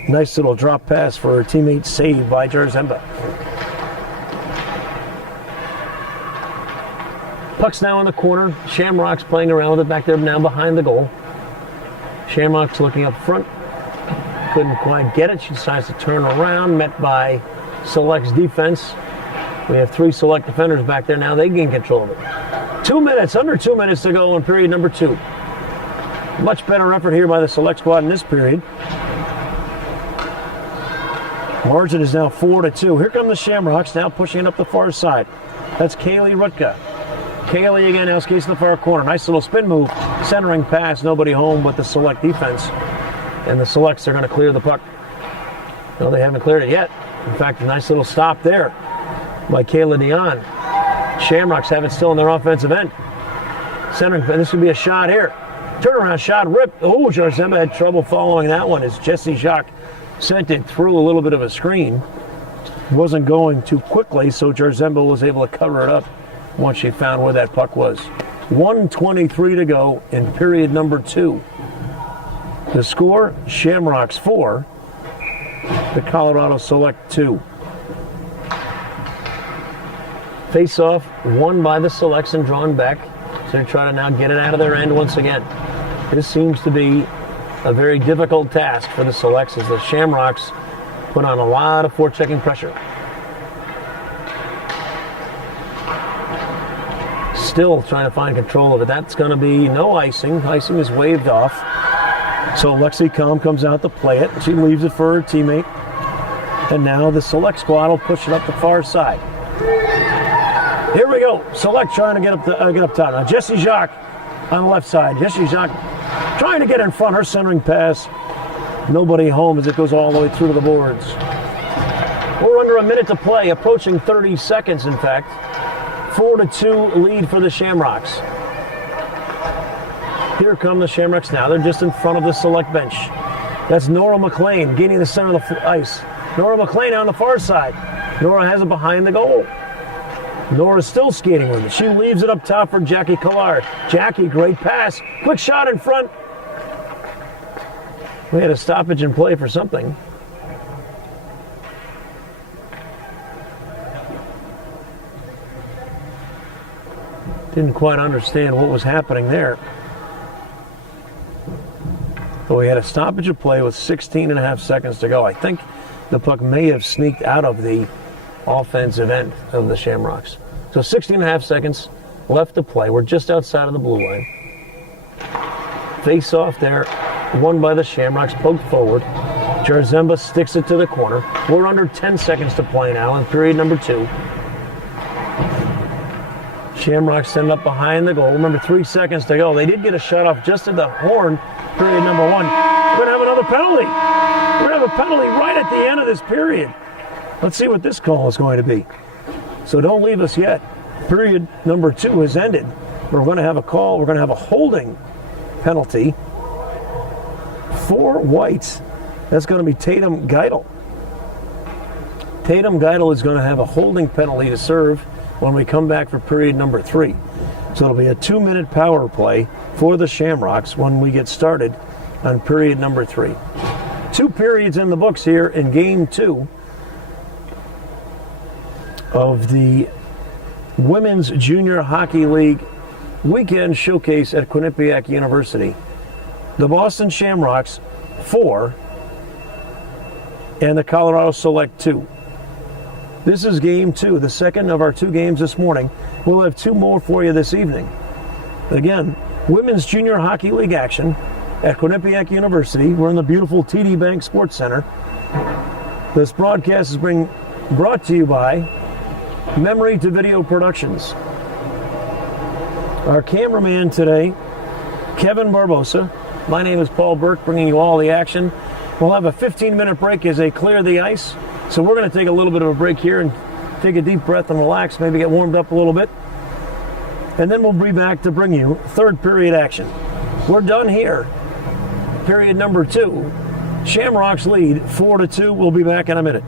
Nice little drop pass for her teammate, saved by Jarzemba. Puck's now in the corner. Shamrocks playing around with it back there now behind the goal. Shamrocks looking up front. Couldn't quite get it. She decides to turn around, met by Select's defense. We have 3 Select defenders back there now. They gain control of it. 2 minutes, under 2 minutes to go in period number 2. Much better effort here by the Select squad in this period. Margin is now 4-2. Here come the Shamrocks now pushing it up the far side. That's Kaylee Rutka. Kaylee again now skates in the far corner. Nice little spin move. Centering pass. Nobody home but the Select defense. And the Selects are going to clear the puck. No, they haven't cleared it yet. In fact, a nice little stop there by Kayla Dion. Shamrocks have it still in their offensive end. Centering, this could be a shot here. Turnaround shot, rip. Oh, Jarzemba had trouble following that one as Jesse Jacques sent it through a little bit of a screen. Wasn't going too quickly, so Jarzemba was able to cover it up once she found where that puck was. 1:23 to go in period number 2. The score, Shamrocks 4, the Colorado Select 2. Face-off won by the Selects and drawn back. So they try to now get it out of their end once again. This seems to be a very difficult task for the Selects as the Shamrocks put on a lot of forechecking pressure. Still trying to find control of it. That's going to be no icing. Icing is waved off. So Lexi Comm comes out to play it. She leaves it for her teammate. And now the Select squad will push it up the far side. Here we go. Select trying to get up top. Now Jesse Jacques on the left side. Jesse Jacques trying to get in front. Her centering pass. Nobody home as it goes all the way through to the boards. We're under a minute to play, approaching 30 seconds in fact. 4-2 lead for the Shamrocks. Here come the Shamrocks now. They're just in front of the Select bench. That's Nora McLean gaining the center of the ice. Nora McLean on the far side. Nora has it behind the goal. Nora's still skating with it. She leaves it up top for Jackie Collard. Jackie, great pass. Quick shot in front. We had a stoppage in play for something. Didn't quite understand what was happening there. But we had a stoppage of play with 16 and a half seconds to go. I think the puck may have sneaked out of the offensive end of the Shamrocks. So 16 and a half seconds left to play. We're just outside of the blue line. Face off there, won by the Shamrocks, poked forward. Jarzemba sticks it to the corner. We're under 10 seconds to play now in period number 2. Shamrocks send up behind the goal. Remember, 3 seconds to go. They did get a shot off just at the horn, period number 1. We're going to have another penalty. We're going to have a penalty right at the end of this period. Let's see what this call is going to be. So don't leave us yet. Period number 2 has ended. We're going to have a call. We're going to have a holding penalty for Whites. That's going to be Tatum Geidel. Tatum Geidel is going to have a holding penalty to serve when we come back for period number 3. So it'll be a 2-minute power play for the Shamrocks when we get started on period number 3. 2 periods in the books here in game 2 of the Women's Junior Hockey League weekend showcase at Quinnipiac University. The Boston Shamrocks 4 and the Colorado Select 2. This is game 2, the second of our 2 games this morning. We'll have 2 more for you this evening. Again, Women's Junior Hockey League action at Quinnipiac University. We're in the beautiful TD Bank Sports Center. This broadcast is being brought to you by Memory to Video Productions. Our cameraman today, Kevin Barbosa. My name is Paul Burke, bringing you all the action. We'll have a 15-minute break as they clear the ice. So we're going to take a little bit of a break here and take a deep breath and relax, maybe get warmed up a little bit. And then we'll be back to bring you third period action. We're done here. Period number 2. Shamrocks lead 4-2. We'll be back in a minute.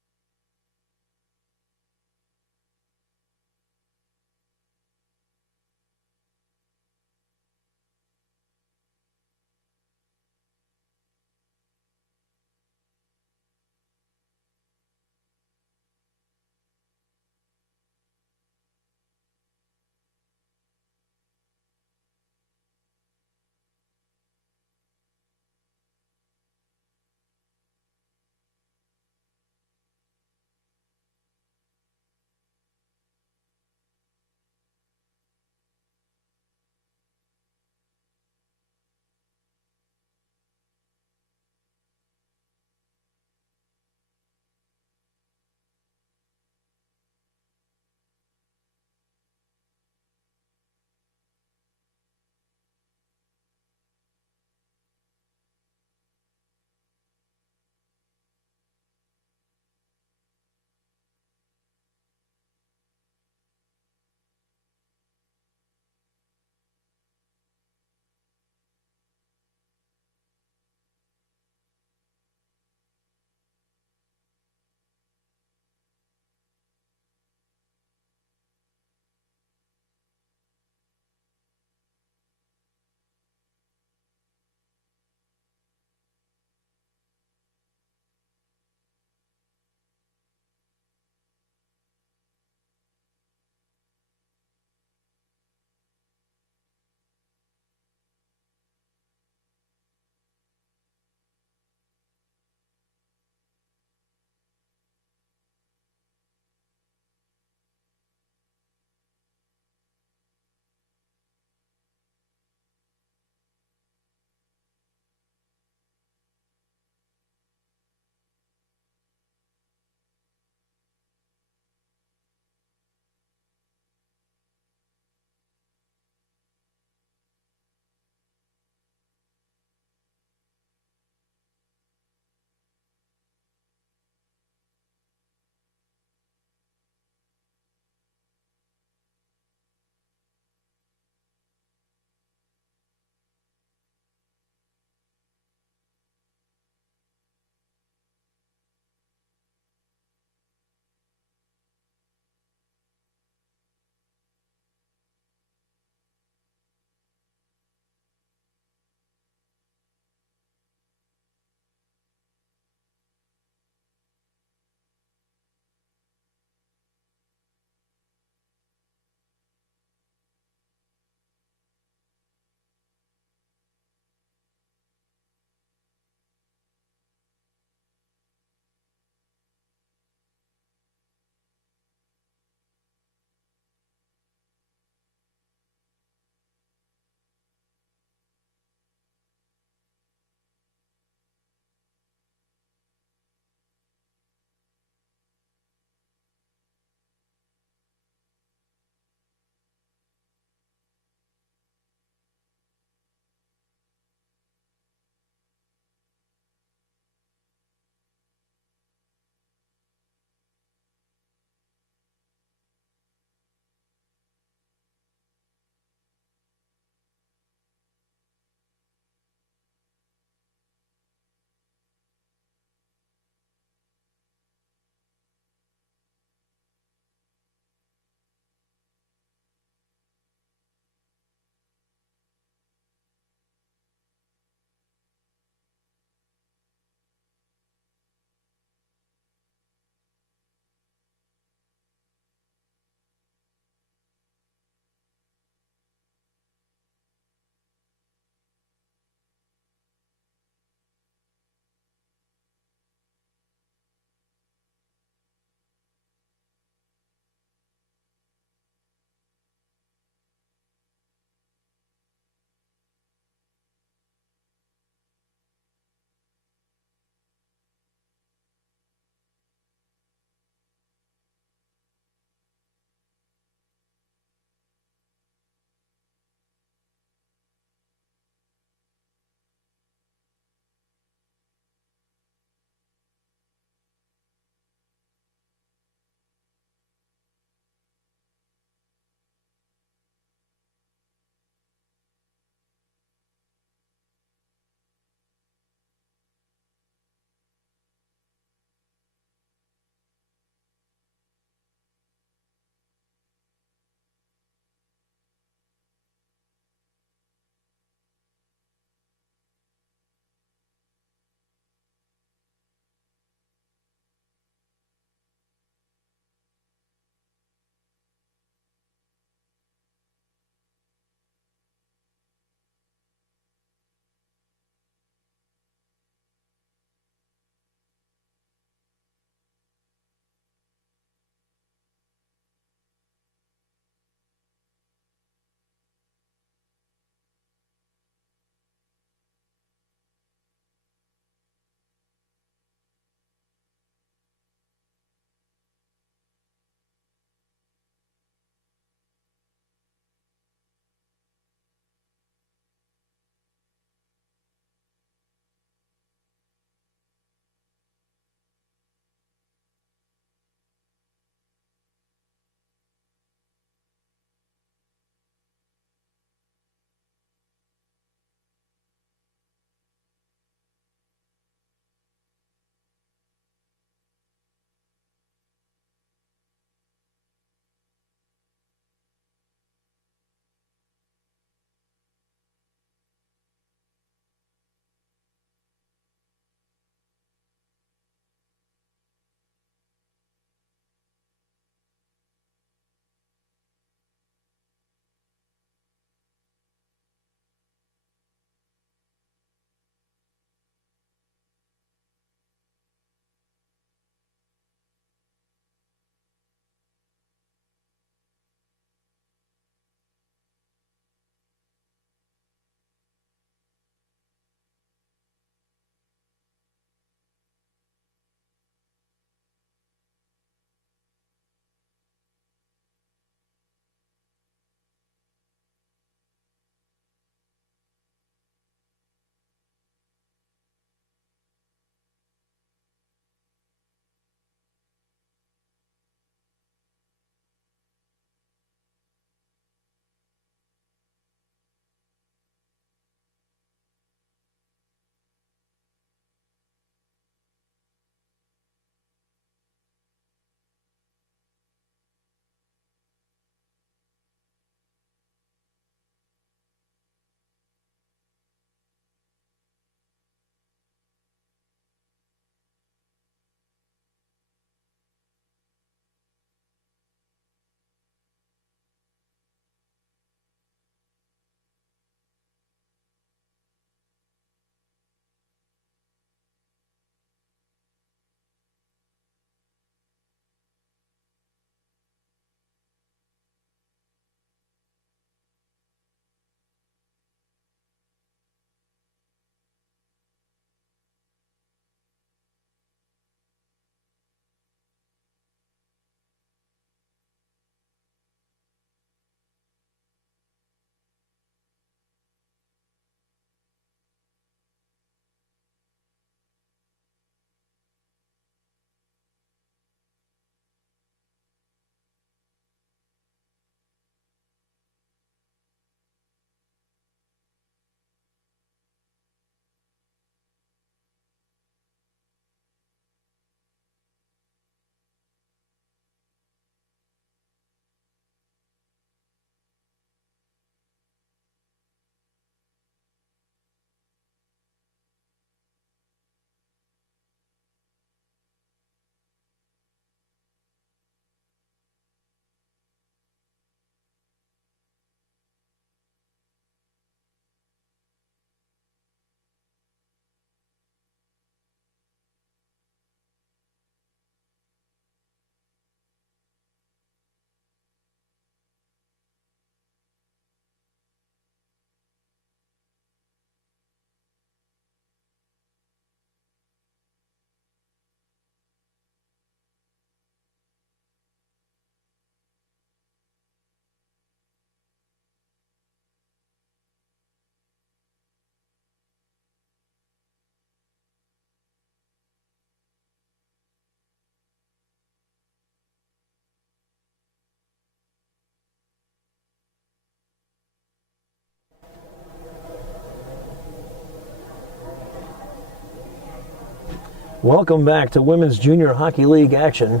Welcome back to Women's Junior Hockey League action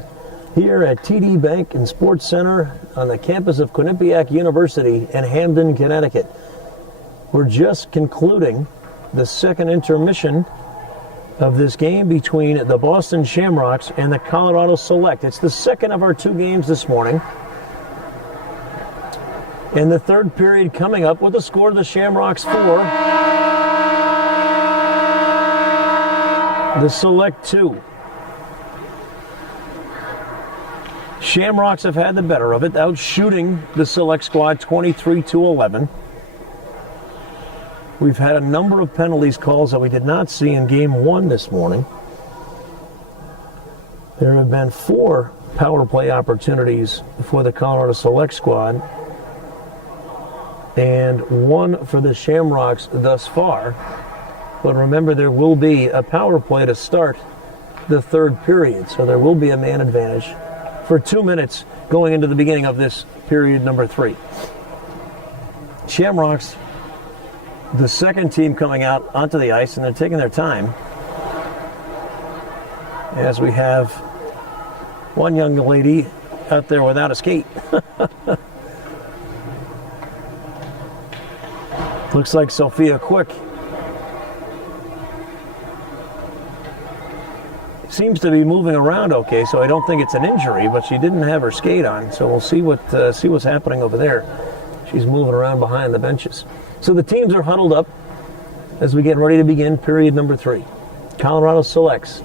here at TD Bank and Sports Center on the campus of Quinnipiac University in Hamden, Connecticut. We're just concluding the second intermission of this game between the Boston Shamrocks and the Colorado Select. It's the second of our two games this morning. And the third period coming up with a score of the Shamrocks 4. The Select 2. Shamrocks have had the better of it, out shooting the Select squad 23-11. We've had a number of penalties calls that we did not see in game one this morning. There have been 4 power play opportunities for the Colorado Select squad and 1 for the Shamrocks thus far. But remember, there will be a power play to start the third period, so there will be a man advantage for 2 minutes going into the beginning of this period number 3. Shamrocks, the second team coming out onto the ice, and they're taking their time as we have one young lady out there without a skate. Looks like Sophia Quick seems to be moving around okay, so I don't think it's an injury, but she didn't have her skate on, so we'll see what's happening over there. She's moving around behind the benches. So the teams are huddled up as we get ready to begin period number 3. Colorado Selects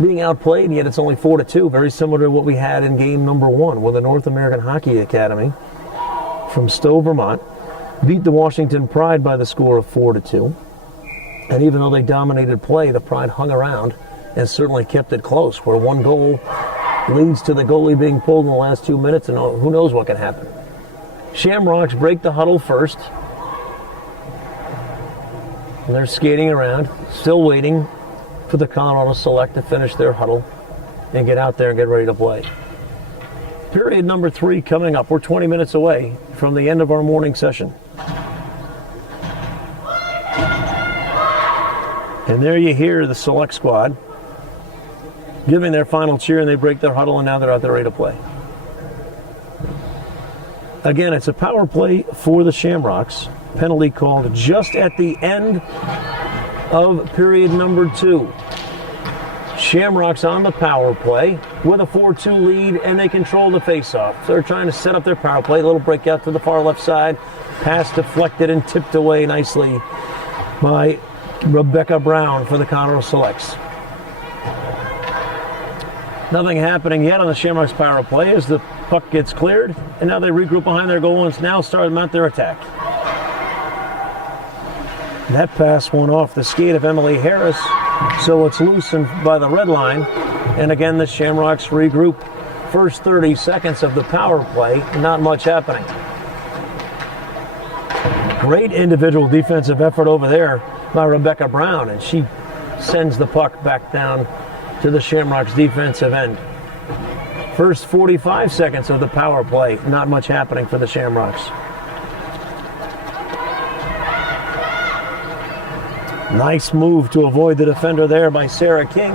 being outplayed, and yet it's only 4-2, very similar to what we had in game number 1 with the North American Hockey Academy from Stowe, Vermont. Beat the Washington Pride by the score of 4-2. And even though they dominated play, the Pride hung around and certainly kept it close, where 1 goal leads to the goalie being pulled in the last 2 minutes, and who knows what can happen. Shamrocks break the huddle first. And they're skating around, still waiting for the Colorado Select to finish their huddle and get out there and get ready to play. Period number 3 coming up. We're 20 minutes away from the end of our morning session. And there you hear the Select squad giving their final cheer, and they break their huddle, and now they're out there ready to play. Again, it's a power play for the Shamrocks. Penalty called just at the end of period number 2. Shamrocks on the power play with a 4-2 lead, and they control the faceoff. So they're trying to set up their power play. A little breakout to the far left side. Pass deflected and tipped away nicely by Rebecca Brown for the Colorado Selects. Nothing happening yet on the Shamrocks power play as the puck gets cleared, and now they regroup behind their goal and now start to mount their attack. That pass went off the skate of Emily Harris, so it's loosened by the red line. And again, the Shamrocks regroup. First 30 seconds of the power play, not much happening. Great individual defensive effort over there by Rebecca Brown, and she sends the puck back down to the Shamrocks defensive end. First 45 seconds of the power play, not much happening for the Shamrocks. Nice move to avoid the defender there by Sarah King.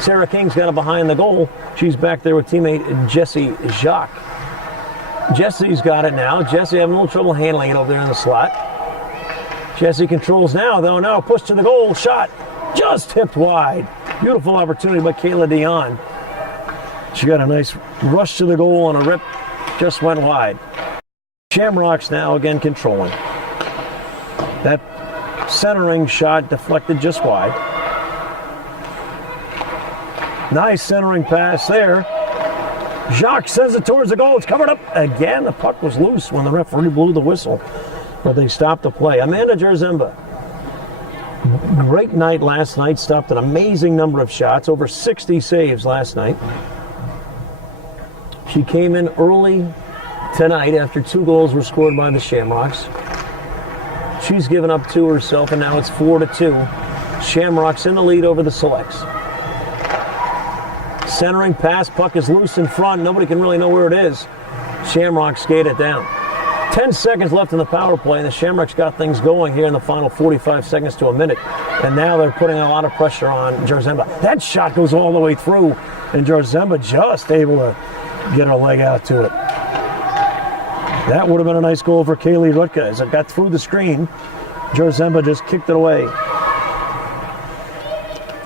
Sarah King's got it behind the goal. She's back there with teammate Jessie Jacques. Jessie's got it now. Jessie having a little trouble handling it over there in the slot. Jessie controls now, though. Now push to the goal. Shot just tipped wide. Beautiful opportunity by Kayla Dion. She got a nice rush to the goal on a rip. Just went wide. Shamrocks now again controlling. That centering shot deflected just wide. Nice centering pass there. Jacques sends it towards the goal. It's covered up again. The puck was loose when the referee blew the whistle, but they stopped the play. Amanda Jerzemba, great night last night. Stopped an amazing number of shots, over 60 saves last night. She came in early tonight after 2 goals were scored by the Shamrocks. She's given up 2 herself, and now it's 4-2. Shamrocks in the lead over the Selects. Centering pass, puck is loose in front. Nobody can really know where it is. Shamrocks skate it down. 10 seconds left in the power play, and the Shamrocks got things going here in the final 45 seconds to a minute. And now they're putting a lot of pressure on Jarzemba. That shot goes all the way through, and Jarzemba just able to get her leg out to it. That would have been a nice goal for Kaylee Rutka. As it got through the screen, Jarzemba just kicked it away.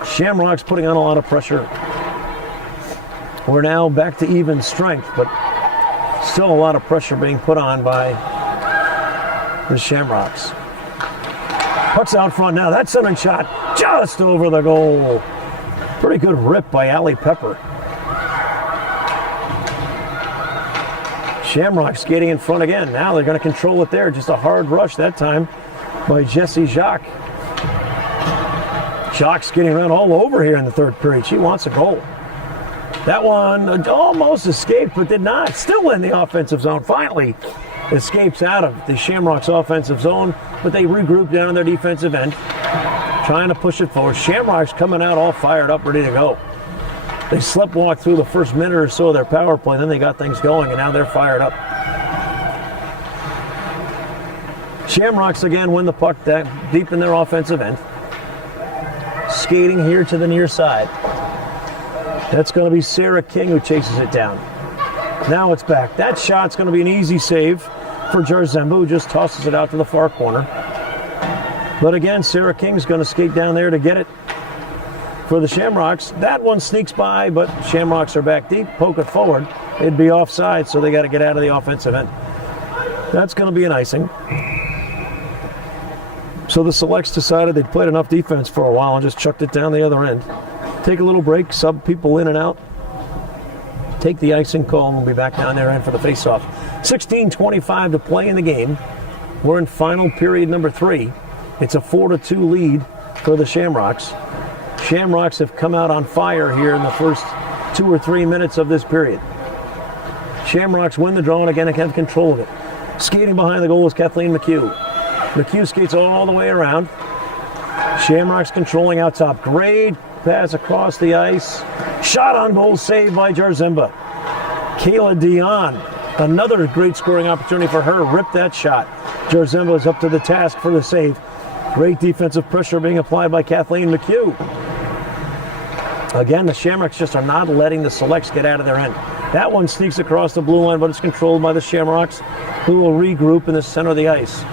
Shamrocks putting on a lot of pressure. We're now back to even strength, but still a lot of pressure being put on by the Shamrocks. Puck's out front now. That centering shot just over the goal. Pretty good rip by Allie Pepper. Shamrock skating in front again. Now they're going to control it there. Just a hard rush that time by Jessie Jacques. Jacques skating around all over here in the third period. She wants a goal. That one almost escaped, but did not. Still in the offensive zone. Finally escapes out of the Shamrocks offensive zone, but they regroup down in their defensive end, trying to push it forward. Shamrocks coming out all fired up, ready to go. They sleptwalked through the first minute or so of their power play, then they got things going, and now they're fired up. Shamrocks again win the puck that deep in their offensive end. Skating here to the near side. That's going to be Sarah King who chases it down. Now it's back. That shot's going to be an easy save for Jarzemba, who just tosses it out to the far corner. But again, Sarah King's going to skate down there to get it for the Shamrocks. That one sneaks by, but Shamrocks are back deep, poke it forward. It'd be offside, so they got to get out of the offensive end. That's going to be an icing. So the Selects decided they'd played enough defense for a while and just chucked it down the other end. Take a little break, sub people in and out. Take the icing call, and we'll be back down there and for the face-off. 16:25 to play in the game. We're in final period number 3. It's a 4-2 lead for the Shamrocks. Shamrocks have come out on fire here in the first 2 or 3 minutes of this period. Shamrocks win the draw and again have control of it. Skating behind the goal is Kathleen McHugh. McHugh skates all the way around. Shamrocks controlling out top. Great pass across the ice. Shot on goal, saved by Jarzemba. Kayla Dion, another great scoring opportunity for her. Ripped that shot. Jarzemba is up to the task for the save. Great defensive pressure being applied by Kathleen McHugh. Again, the Shamrocks just are not letting the Selects get out of their end. That one sneaks across the blue line, but it's controlled by the Shamrocks, who will regroup in the center of the ice.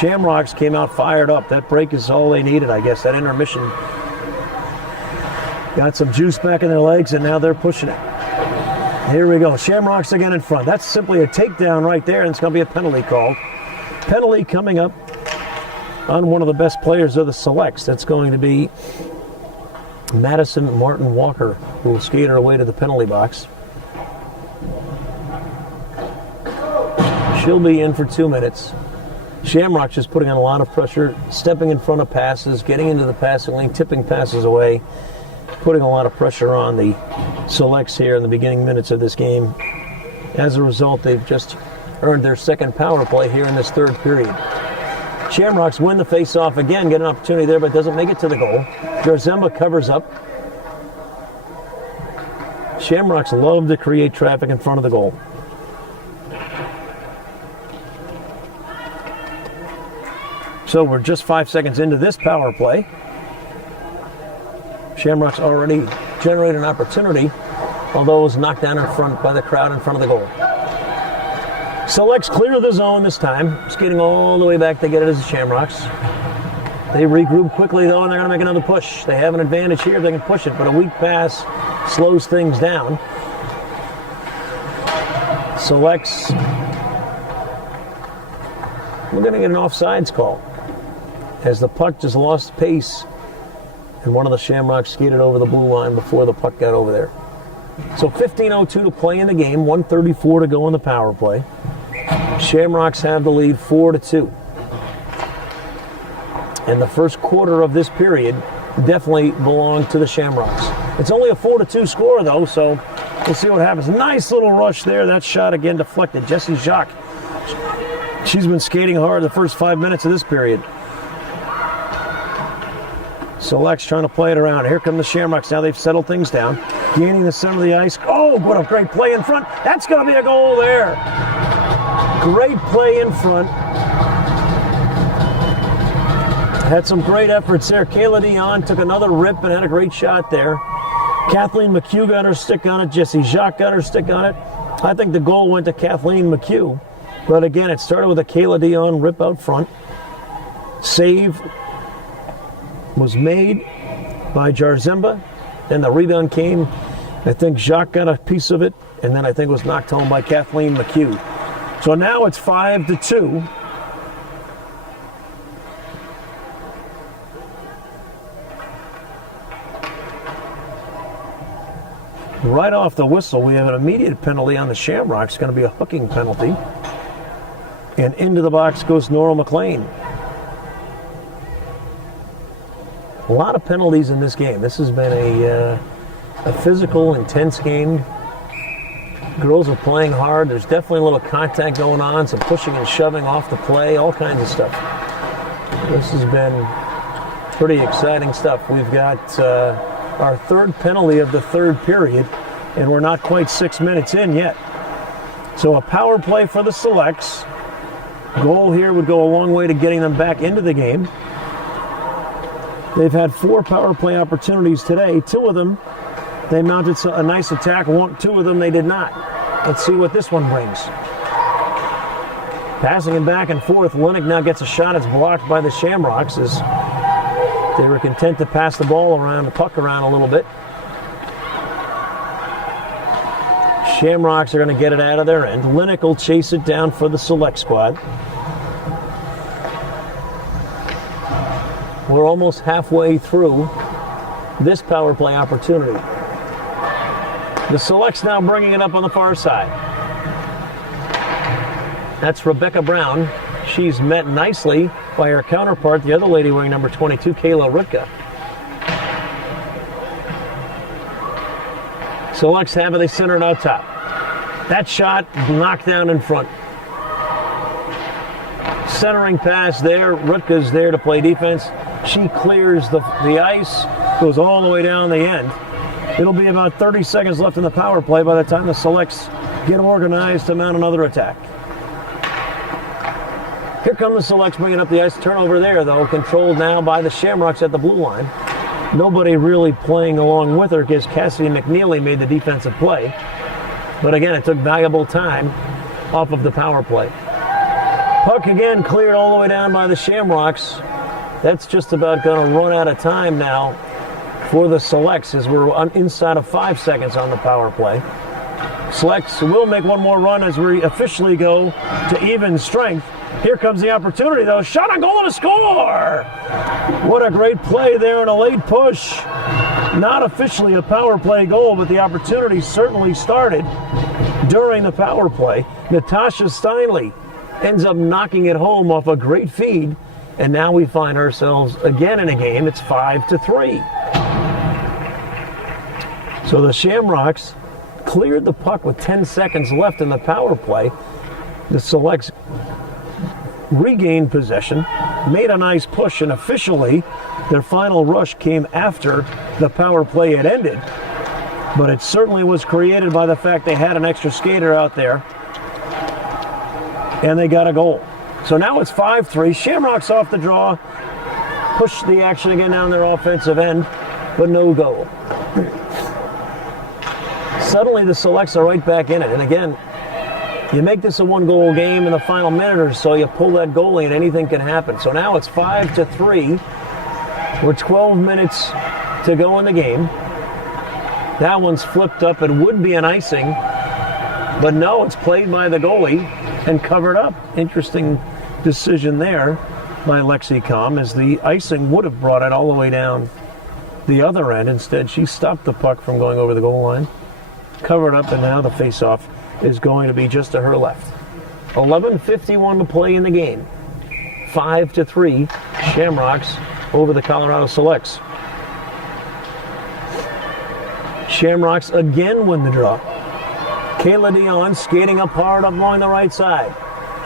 Shamrocks came out fired up. That break is all they needed, I guess. That intermission got some juice back in their legs, and now they're pushing it. Here we go. Shamrocks again in front. That's simply a takedown right there, and it's going to be a penalty called. Penalty coming up on one of the best players of the Selects. That's going to be Madison Martin Walker, who will skate her way to the penalty box. She'll be in for 2 minutes. Shamrocks is putting on a lot of pressure, stepping in front of passes, getting into the passing lane, tipping passes away, putting a lot of pressure on the Selects here in the beginning minutes of this game. As a result, they've just earned their second power play here in this third period. Shamrocks win the face-off again, get an opportunity there, but doesn't make it to the goal. Jarzemba covers up. Shamrocks love to create traffic in front of the goal. So we're just 5 seconds into this power play. Shamrocks already generated an opportunity, although it was knocked down in front by the crowd in front of the goal. Selects clear the zone this time, skating all the way back to get it as the Shamrocks. They regroup quickly though, and they're going to make another push. They have an advantage here, they can push it, but a weak pass slows things down. Selects, we're going to get an offsides call, as the puck just lost pace, and one of the Shamrocks skated over the blue line before the puck got over there. So 15:02 to play in the game, 1:34 to go in the power play. Shamrocks have the lead 4-2. And the first quarter of this period definitely belonged to the Shamrocks. It's only a 4-2 score though, so we'll see what happens. Nice little rush there. That shot again deflected. Jessie Jacques, she's been skating hard the first 5 minutes of this period. Selects trying to play it around. Here come the Shamrocks. Now they've settled things down. Gaining the center of the ice. Oh, what a great play in front. That's going to be a goal there. Great play in front. Had some great efforts there. Kayla Dion took another rip and had a great shot there. Kathleen McHugh got her stick on it. Jessie Jacques got her stick on it. I think the goal went to Kathleen McHugh. But again, it started with a Kayla Dion rip out front. Save was made by Jarzemba. Then the rebound came. I think Jacques got a piece of it. And then I think it was knocked home by Kathleen McHugh. So now it's 5-2. Right off the whistle, we have an immediate penalty on the Shamrocks. It's going to be a hooking penalty. And into the box goes Nora McLean. A lot of penalties in this game. This has been a physical, intense game. Girls are playing hard. There's definitely a little contact going on, some pushing and shoving off the play, all kinds of stuff. This has been pretty exciting stuff. We've got our third penalty of the third period, and we're not quite 6 minutes in yet. So a power play for the Selects. Goal here would go a long way to getting them back into the game. They've had 4 power play opportunities today. 2 of them, they mounted a nice attack. 2 of them, they did not. Let's see what this one brings. Passing it back and forth. Linnick now gets a shot. It's blocked by the Shamrocks as they were content to pass the ball around, the puck around a little bit. Shamrocks are going to get it out of their end. Linnick will chase it down for the Select squad. We're almost halfway through this power play opportunity. The Selects now bringing it up on the far side. That's Rebecca Brown. She's met nicely by her counterpart, the other lady wearing number 22, Kayla Rutka. Selects have it, they center it out top. That shot knocked down in front. Centering pass there, Rutka's there to play defense. She clears the ice, goes all the way down the end. It'll be about 30 seconds left in the power play by the time the Selects get organized to mount another attack. Here come the Selects bringing up the ice. Turnover there, though, controlled now by the Shamrocks at the blue line. Nobody really playing along with her because Cassidy McNeely made the defensive play. But again, it took valuable time off of the power play. Puck again cleared all the way down by the Shamrocks. That's just about going to run out of time now for the Selects as we're inside of 5 seconds on the power play. Selects will make one more run as we officially go to even strength. Here comes the opportunity, though. Shot on goal and a score! What a great play there and a late push. Not officially a power play goal, but the opportunity certainly started during the power play. Natasha Steinle ends up knocking it home off a great feed, and now we find ourselves again in a game. It's 5-3. So the Shamrocks cleared the puck with 10 seconds left in the power play. The Selects regained possession, made a nice push, and officially their final rush came after the power play had ended. But it certainly was created by the fact they had an extra skater out there, and they got a goal. So now it's 5-3. Shamrocks off the draw, push the action again down their offensive end, but no goal. Suddenly the Selects are right back in it, and again, you make this a one-goal game in the final minute or so, you pull that goalie and anything can happen. So now it's 5-3. We're 12 minutes to go in the game. That one's flipped up. It would be an icing, but no, it's played by the goalie and covered up. Interesting decision there by Lexi Com, as the icing would have brought it all the way down the other end. Instead, she stopped the puck from going over the goal line, covered up, and now the face-off is going to be just to her left. 11:51 to play in the game. 5-3, Shamrocks over the Colorado Selects. Shamrocks again win the draw. Kayla Dion skating up hard up along the right side.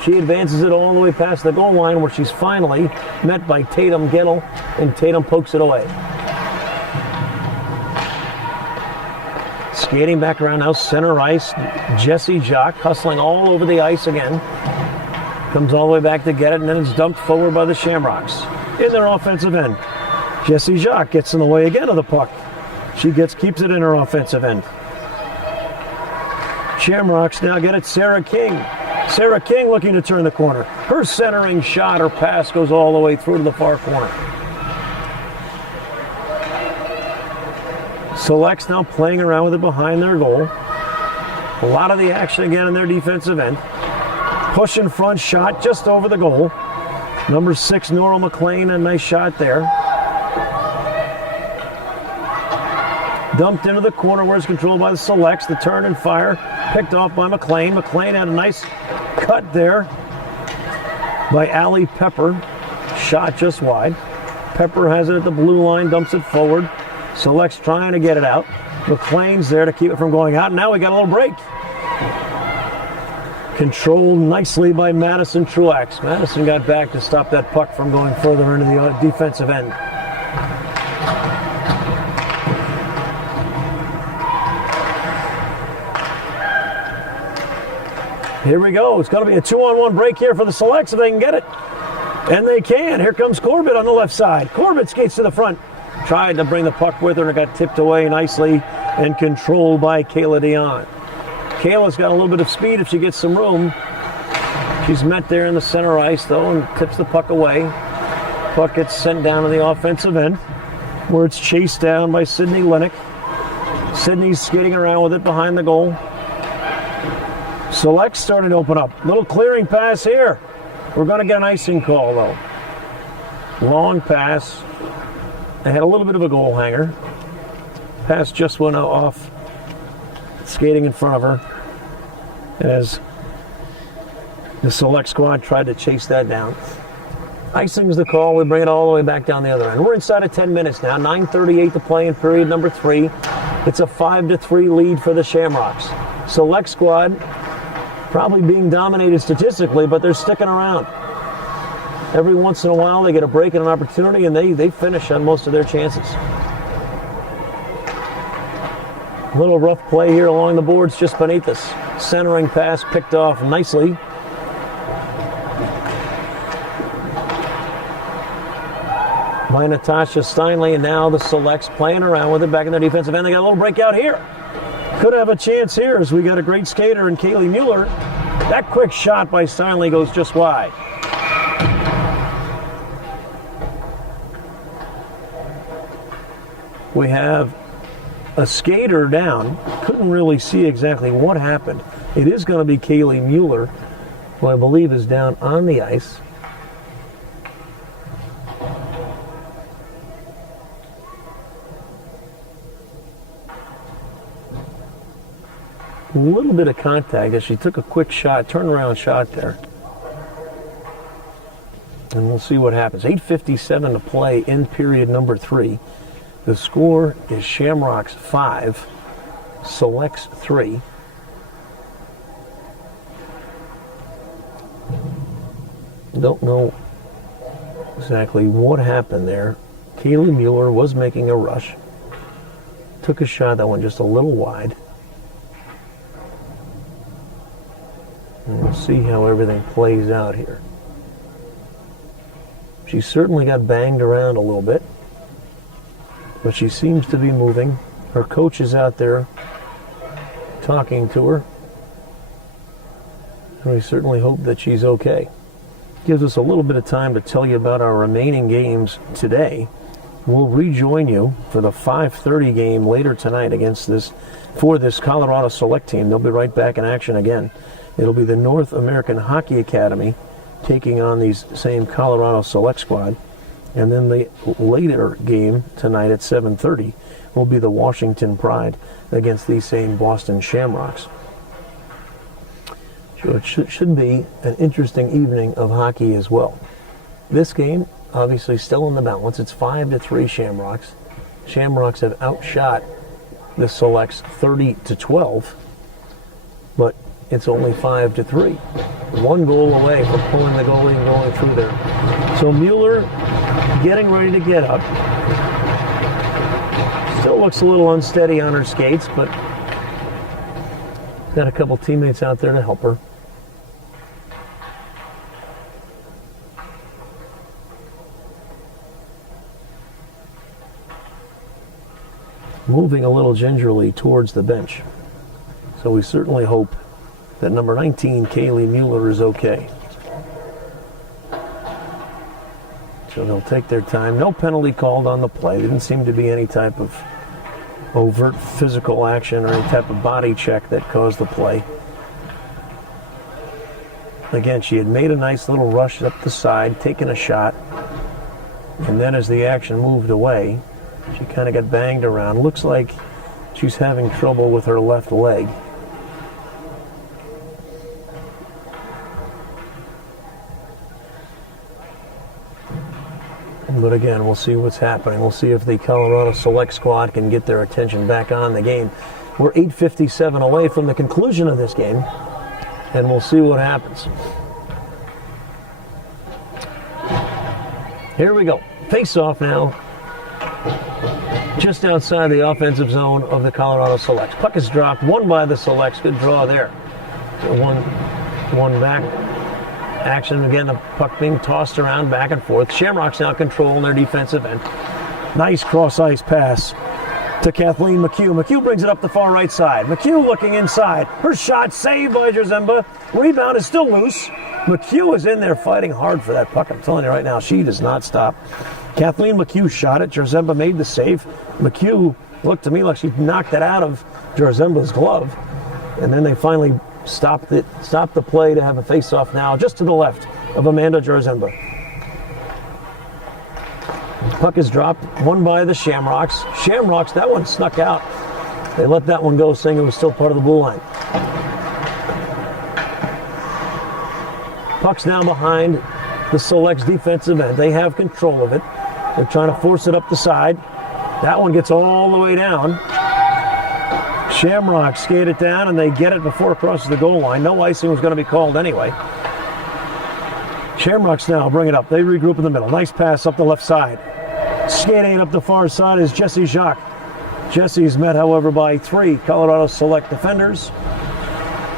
She advances it all the way past the goal line, where she's finally met by Tatum Gettle, and Tatum pokes it away. Skating back around now, center ice, Jessie Jacques hustling all over the ice again. Comes all the way back to get it, and then it's dumped forward by the Shamrocks. in their offensive end. Jessie Jacques gets in the way again of the puck. She keeps it in her offensive end. Shamrocks now get it. Sarah King. Sarah King looking to turn the corner. Her centering shot, her pass goes all the way through to the far corner. Selects now playing around with it behind their goal. A lot of the action again in their defensive end. Push in front shot just over the goal. Number 6, Nora McLean, a nice shot there. Dumped into the corner where it's controlled by the Selects. The turn and fire picked off by McLean. McLean had a nice cut there by Allie Pepper. Shot just wide. Pepper has it at the blue line, dumps it forward. Selects trying to get it out. McLean's there to keep it from going out. Now we got a little break. Controlled nicely by Madison Truax. Madison got back to stop that puck from going further into the defensive end. Here we go. It's going to be a 2-on-1 break here for the Selects if they can get it. And they can. Here comes Corbett on the left side. Corbett skates to the front. Tried to bring the puck with her and it got tipped away nicely and controlled by Kayla Dion. Kayla's got a little bit of speed if she gets some room. She's met there in the center ice though and tips the puck away. Puck gets sent down to the offensive end where it's chased down by Sydney Lennox. Sydney's skating around with it behind the goal. Select starting to open up. Little clearing pass here. We're going to get an icing call though. Long pass. They had a little bit of a goal hanger. Pass just went off. Skating in front of her. As the Select squad tried to chase that down. Icing's the call. We bring it all the way back down the other end. We're inside of 10 minutes now. 9:38 to play in period number 3. It's a 5-3 lead for the Shamrocks. Select squad probably being dominated statistically, but they're sticking around. Every once in a while they get a break and an opportunity, and they finish on most of their chances. A little rough play here along the boards just beneath us. Centering pass picked off nicely. By Natasha Steinley, and now the Selects playing around with it back in their defensive end. They got a little breakout here. Could have a chance here as we got a great skater in Kaylee Mueller. That quick shot by Steinley goes just wide. We have a skater down. Couldn't really see exactly what happened. It is going to be Kaylee Mueller, who I believe is down on the ice. A little bit of contact as she took a quick shot, turnaround shot there. And we'll see what happens. 8:57 to play in period number 3. The score is Shamrocks 5, Selects 3. Don't know exactly what happened there. Kaylee Mueller was making a rush. Took a shot that went just a little wide. And we'll see how everything plays out here. She certainly got banged around a little bit, but she seems to be moving. Her coach is out there talking to her, and we certainly hope that she's okay. Gives us a little bit of time to tell you about our remaining games today. We'll rejoin you for the 5:30 game later tonight for this Colorado Select team. They'll be right back in action again. It'll be the North American Hockey Academy taking on these same Colorado Select squad. And then the later game tonight at 7:30 will be the Washington Pride against these same Boston Shamrocks. So it should be an interesting evening of hockey as well. This game, obviously still in the balance. It's 5-3 Shamrocks. Shamrocks have outshot the Selects 30-12, but it's only 5-3. 1 goal away from pulling the goalie and going through there. So Mueller getting ready to get up. Still looks a little unsteady on her skates, but got a couple teammates out there to help her. moving a little gingerly towards the bench. So we certainly hope that number 19, Kaylee Mueller, is okay. So they'll take their time. No penalty called on the play. Didn't seem to be any type of overt physical action or any type of body check that caused the play. Again, she had made a nice little rush up the side, taken a shot, and then as the action moved away, she kind of got banged around. Looks like she's having trouble with her left leg. But again, we'll see what's happening. We'll see if the Colorado Select squad can get their attention back on the game. We're 8:57 away from the conclusion of this game, and we'll see what happens. Here we go. Face-off now, just outside the offensive zone of the Colorado Selects. Puck is dropped, won by the Selects. Good draw there. So one back. Action again, the puck being tossed around back and forth. Shamrocks now controlling their defensive end. Nice cross-ice pass to Kathleen McHugh. McHugh brings it up the far right side. McHugh looking inside. Her shot saved by Jarzemba. Rebound is still loose. McHugh is in there fighting hard for that puck. I'm telling you right now, she does not stop. Kathleen McHugh shot it. Jarzemba made the save. McHugh looked to me like she knocked it out of Jarzemba's glove. And then they finally stopped the play to have a face-off now just to the left of Amanda Jarzemba. Puck is dropped, won by the Shamrocks. Shamrocks, that one snuck out. They let that one go, saying it was still part of the blue line. Puck's now behind the Select's defensive end. They have control of it. They're trying to force it up the side. That one gets all the way down. Shamrocks skate it down, and they get it before it crosses the goal line. No icing was going to be called anyway. Shamrocks now bring it up. They regroup in the middle. Nice pass up the left side. Skating up the far side is Jessie Jacques. Jessie's met, however, by 3 Colorado Select defenders.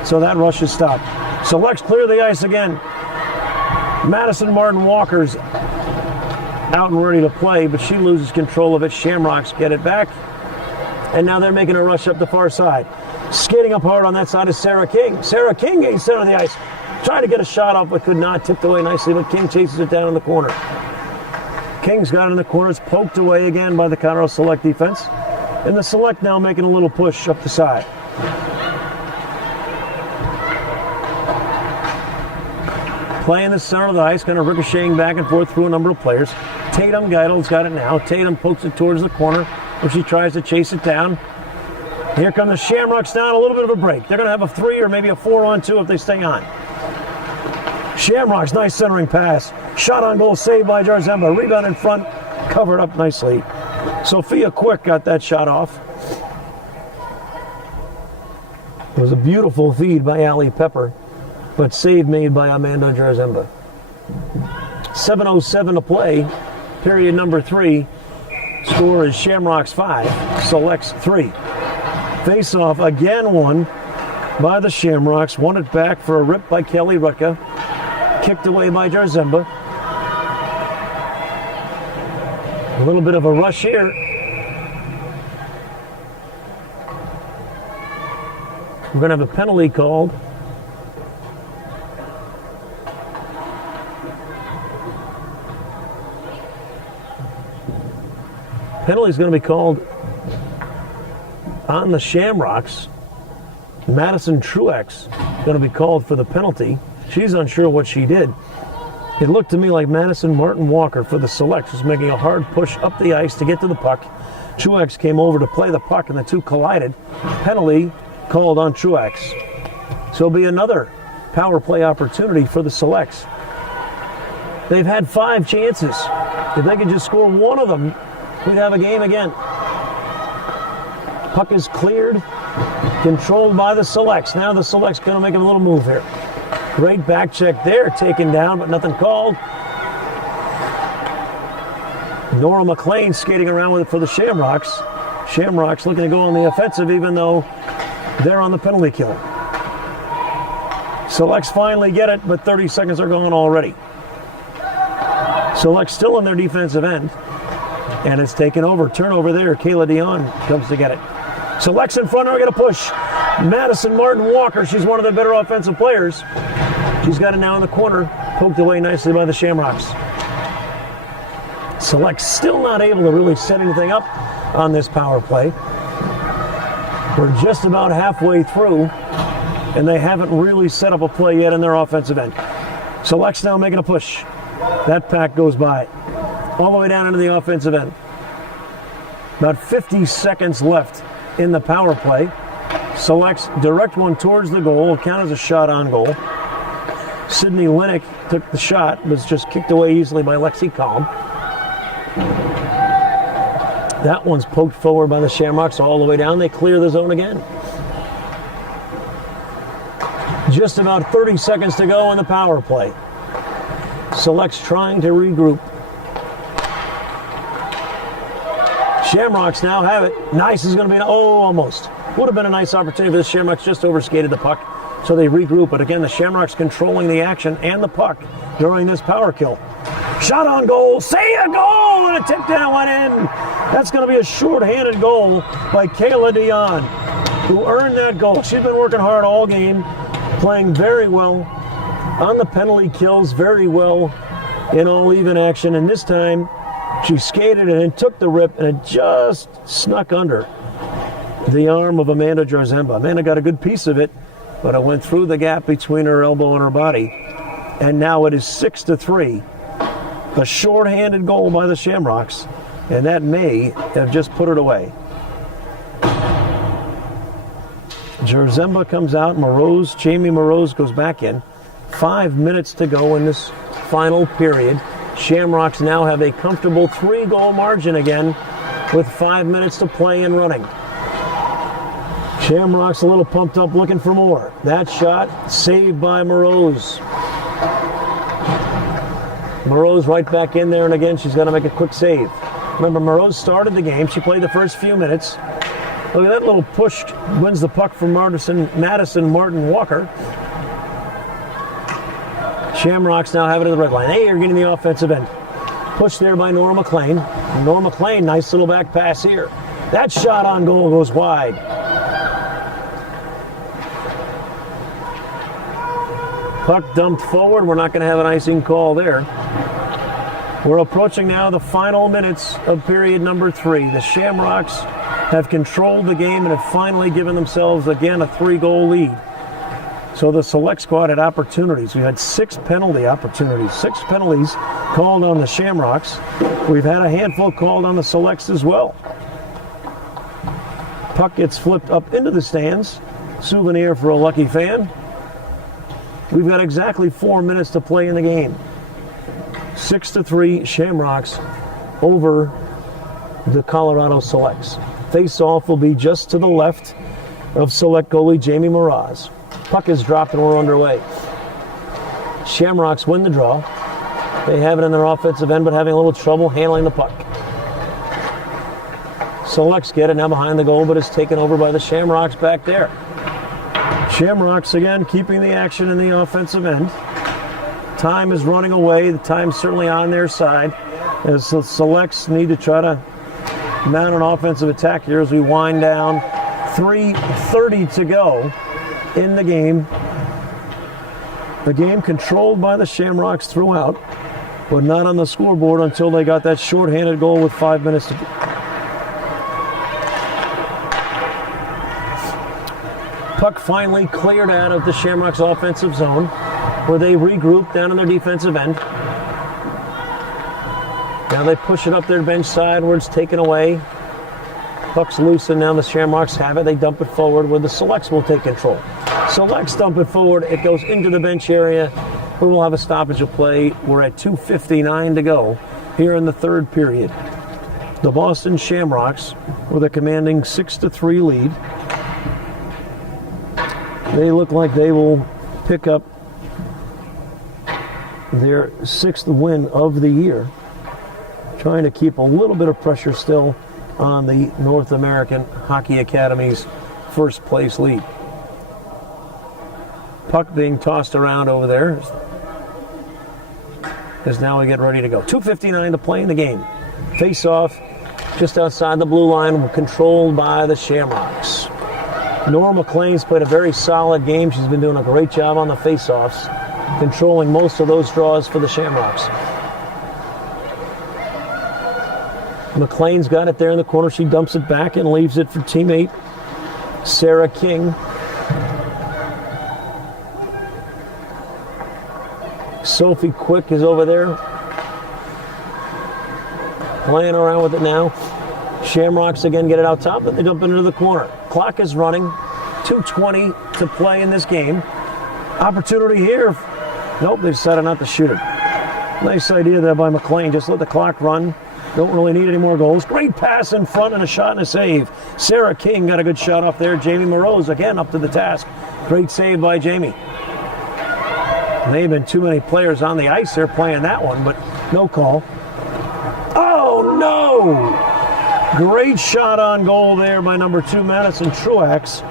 So that rush is stopped. Selects clear the ice again. Madison Martin Walker's out and ready to play, but she loses control of it. Shamrocks get it back. And now they're making a rush up the far side. Skating up hard on that side is Sarah King. Sarah King gains center of the ice. Tried to get a shot off, but could not. Tipped away nicely, but King chases it down in the corner. King's got it in the corner. It's poked away again by the Colorado Select defense. And the Select now making a little push up the side. Playing the center of the ice, kind of ricocheting back and forth through a number of players. Tatum Geidel's got it now. Tatum pokes it towards the corner, where she tries to chase it down. Here come the Shamrocks down, a little bit of a break. They're going to have a 3 or maybe a 4-on-2 if they stay on. Shamrocks, nice centering pass. Shot on goal, saved by Jarzemba. Rebound in front, covered up nicely. Sophia Quick got that shot off. It was a beautiful feed by Allie Pepper, but save made by Amanda Jarzemba. 7:07 to play, period number 3. Score is Shamrocks 5, Selects 3. Face-off again won by the Shamrocks. Won it back for a rip by Kelly Rutka. Kicked away by Jarzemba. A little bit of a rush here. We're going to have a penalty called. Penalty is going to be called on the Shamrocks. Madison Truex going to be called for the penalty. She's unsure what she did. It looked to me like Madison Martin Walker for the Selects was making a hard push up the ice to get to the puck. Truex came over to play the puck, and the two collided. Penalty called on Truex. So it'll be another power play opportunity for the Selects. They've had 5 chances. If they can just score one of them, we'd have a game again. Puck is cleared, controlled by the Selects. Now the Selects going to make a little move here. Great back check there, taken down, but nothing called. Nora McLean skating around with it for the Shamrocks. Shamrocks looking to go on the offensive, even though they're on the penalty kill. Selects finally get it, but 30 seconds are gone already. Selects still in their defensive end. And it's taken over. Turnover there. Kayla Dion comes to get it. Selects in front. We're going to push. Madison Martin Walker. She's one of the better offensive players. She's got it now in the corner. Poked away nicely by the Shamrocks. Select still not able to really set anything up on this power play. We're just about halfway through, and they haven't really set up a play yet in their offensive end. Select's now making a push. That pack goes by. All the way down into the offensive end. About 50 seconds left in the power play. Selects direct one towards the goal. Will count as a shot on goal. Sydney Linick took the shot, was just kicked away easily by Lexi Collum. That one's poked forward by the Shamrocks all the way down. They clear the zone again. Just about 30 seconds to go in the power play. Select's trying to regroup. Shamrocks now have it. Nice is going to be, almost. Would have been a nice opportunity, but the Shamrocks just overskated the puck. So they regroup, but again, the Shamrocks controlling the action and the puck during this power kill. Shot on goal, say a goal, and a tip down went in. That's going to be a short-handed goal by Kayla Dion, who earned that goal. She's been working hard all game, playing very well on the penalty kills, very well in all even action, and this time she skated it and took the rip, and it just snuck under the arm of Amanda Jarzemba. Amanda got a good piece of it, but it went through the gap between her elbow and her body. And now it is 6-3. A short-handed goal by the Shamrocks, and that may have just put it away. Jarzemba comes out. Jamie Morose goes back in. 5 minutes to go in this final period. Shamrocks now have a comfortable 3-goal margin again with 5 minutes to play and running. Shamrocks a little pumped up, looking for more. That shot saved by Morose. Morose right back in there, and again, she's got to make a quick save. Remember, Morose started the game. She played the first few minutes. Look at that little push. Wins the puck from Madison Martin Walker. Shamrocks now have it at the red line. Hey, you're getting the offensive end. Push there by Nora McLean. Nora McLean, nice little back pass here. That shot on goal goes wide. Puck dumped forward. We're not going to have an icing call there. We're approaching now the final minutes of period number 3. The Shamrocks have controlled the game and have finally given themselves, again, a 3-goal lead. So the select squad had opportunities. We had 6 penalty opportunities. 6 penalties called on the Shamrocks. We've had a handful called on the selects as well. Puck gets flipped up into the stands. Souvenir for a lucky fan. We've got exactly 4 minutes to play in the game. 6-3 Shamrocks over the Colorado Selects. Face-off will be just to the left of select goalie Jamie Mraz. Puck is dropped and we're underway. Shamrocks win the draw. They have it in their offensive end, but having a little trouble handling the puck. Selects get it now behind the goal, but it's taken over by the Shamrocks back there. Shamrocks again keeping the action in the offensive end. Time is running away. The time's certainly on their side as the selects need to try to mount an offensive attack here as we wind down. 3:30 to go in the game. The game controlled by the Shamrocks throughout, but not on the scoreboard until they got that shorthanded goal with 5 minutes to go. Puck finally cleared out of the Shamrocks offensive zone, where they regroup down in their defensive end. Now they push it up their bench side where it's taken away. Puck's loose and now the Shamrocks have it. They dump it forward where the selects will take control. Selects dump it forward. It goes into the bench area. We will have a stoppage of play. We're at 2:59 to go here in the third period. The Boston Shamrocks with a commanding 6-3 lead. They look like they will pick up their 6th win of the year. Trying to keep a little bit of pressure still on the North American Hockey Academy's first place lead. Puck being tossed around over there as now we get ready to go. 2:59 to play in the game. Face off just outside the blue line, controlled by the Shamrocks. Nora McLean's played a very solid game. She's been doing a great job on the face-offs, controlling most of those draws for the Shamrocks. McLean's got it there in the corner. She dumps it back and leaves it for teammate Sarah King. Sophie Quick is over there, playing around with it now. Shamrocks again get it out top, but they dump it into the corner. Clock is running, 2:20 to play in this game. Opportunity here. Nope, they decided not to shoot it. Nice idea there by McLean. Just let the clock run. Don't really need any more goals. Great pass in front and a shot and a save. Sarah King got a good shot off there. Jamie Morose again up to the task. Great save by Jamie. May have been too many players on the ice there playing that one, but no call. Oh no! Great shot on goal there by number 2, Madison Truax.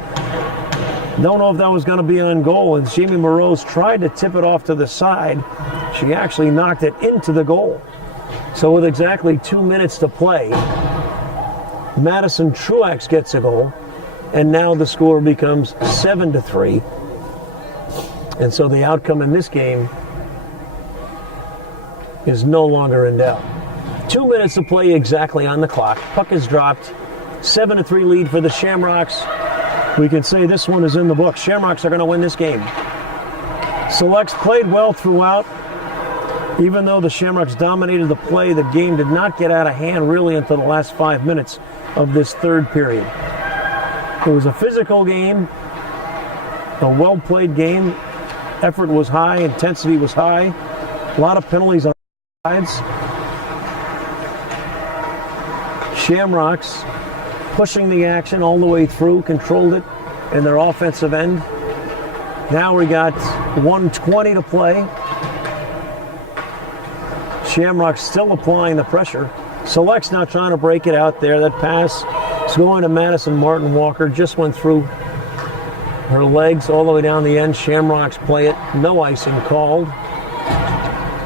Don't know if that was going to be on goal, and Jamie Morose tried to tip it off to the side. She actually knocked it into the goal. So with exactly 2 minutes to play, Madison Truax gets a goal, and now the score becomes 7-3. And so the outcome in this game is no longer in doubt. 2 minutes to play exactly on the clock. Puck is dropped. 7-3 lead for the Shamrocks. We can say this one is in the books. Shamrocks are going to win this game. Selects played well throughout. Even though the Shamrocks dominated the play, the game did not get out of hand really until the last 5 minutes of this third period. It was a physical game, a well-played game. Effort was high, intensity was high. A lot of penalties on both sides. Shamrocks pushing the action all the way through, controlled it in their offensive end. Now we got 1:20 to play. Shamrocks still applying the pressure. Select's now trying to break it out there. That pass is going to Madison Martin Walker. Just went through her legs all the way down the end. Shamrocks play it. No icing called.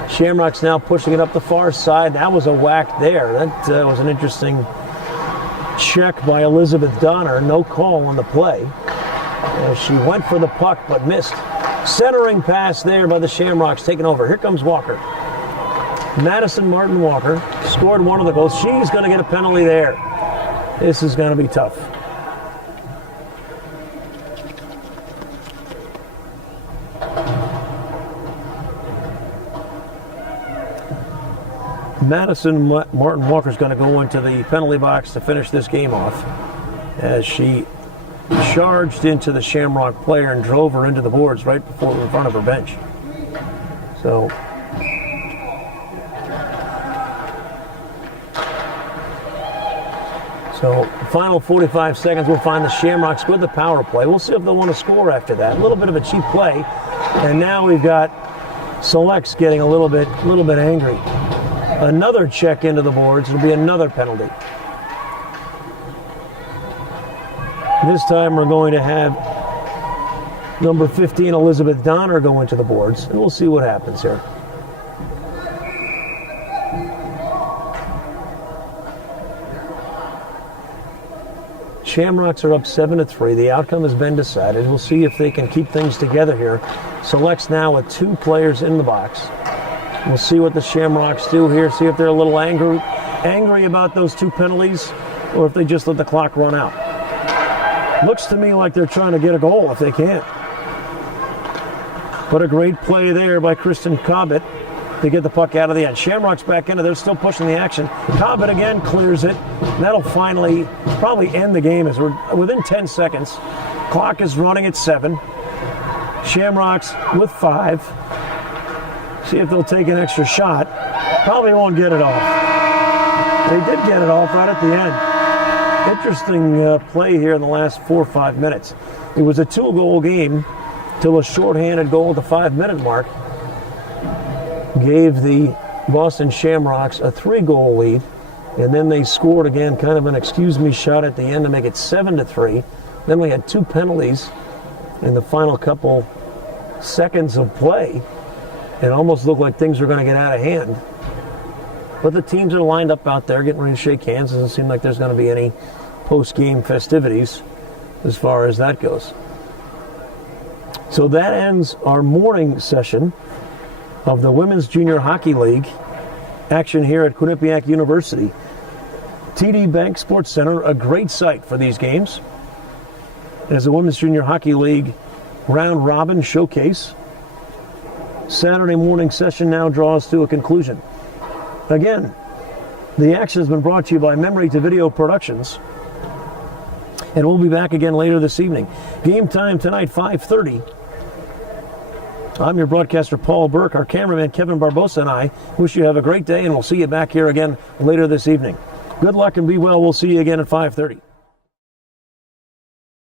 Shamrocks now pushing it up the far side. That was a whack there. That was an interesting check by Elizabeth Donner. No call on the play. She went for the puck but missed. Centering pass there by the Shamrocks taking over. Here comes Walker. Madison Martin Walker scored one of the goals. She's going to get a penalty there. This is going to be tough. Madison Martin Walker is going to go into the penalty box to finish this game off as she charged into the Shamrock player and drove her into the boards right before in front of her bench. So final 45 seconds, we'll find the Shamrocks with the power play. We'll see if they'll want to score after that. A little bit of a cheap play, and now we've got Selects getting a little bit angry. Another check into the boards. It'll be another penalty. This time we're going to have number 15, Elizabeth Donner, go into the boards, and we'll see what happens here. Shamrocks are up 7-3. The outcome has been decided. We'll see if they can keep things together here. Selects now with 2 players in the box. We'll see what the Shamrocks do here. See if they're a little angry about those 2 penalties, or if they just let the clock run out. Looks to me like they're trying to get a goal if they can. But a great play there by Kristen Cobbett to get the puck out of the end. Shamrocks back into. They're still pushing the action. Cobbett again clears it. That'll finally probably end the game as we're within 10 seconds. Clock is running at 7. Shamrocks with 5. See if they'll take an extra shot. Probably won't get it off. They did get it off right at the end. Interesting play here in the last 4 or 5 minutes. It was a 2-goal game till a shorthanded goal at the 5-minute mark gave the Boston Shamrocks a 3-goal lead, and then they scored again, kind of an excuse-me shot at the end to make it 7-3. Then we had 2 penalties in the final couple seconds of play. It almost looked like things were going to get out of hand. But the teams are lined up out there getting ready to shake hands. Doesn't seem like there's going to be any post-game festivities as far as that goes. So that ends our morning session of the Women's Junior Hockey League action here at Quinnipiac University. TD Bank Sports Center, a great site for these games, as the Women's Junior Hockey League round robin showcase. Saturday morning session now draws to a conclusion. Again, the action has been brought to you by Memory to Video Productions, and we'll be back again later this evening. Game time tonight, 5:30. I'm your broadcaster, Paul Burke. Our cameraman, Kevin Barbosa, and I wish you have a great day, and we'll see you back here again later this evening. Good luck and be well. We'll see you again at 5:30.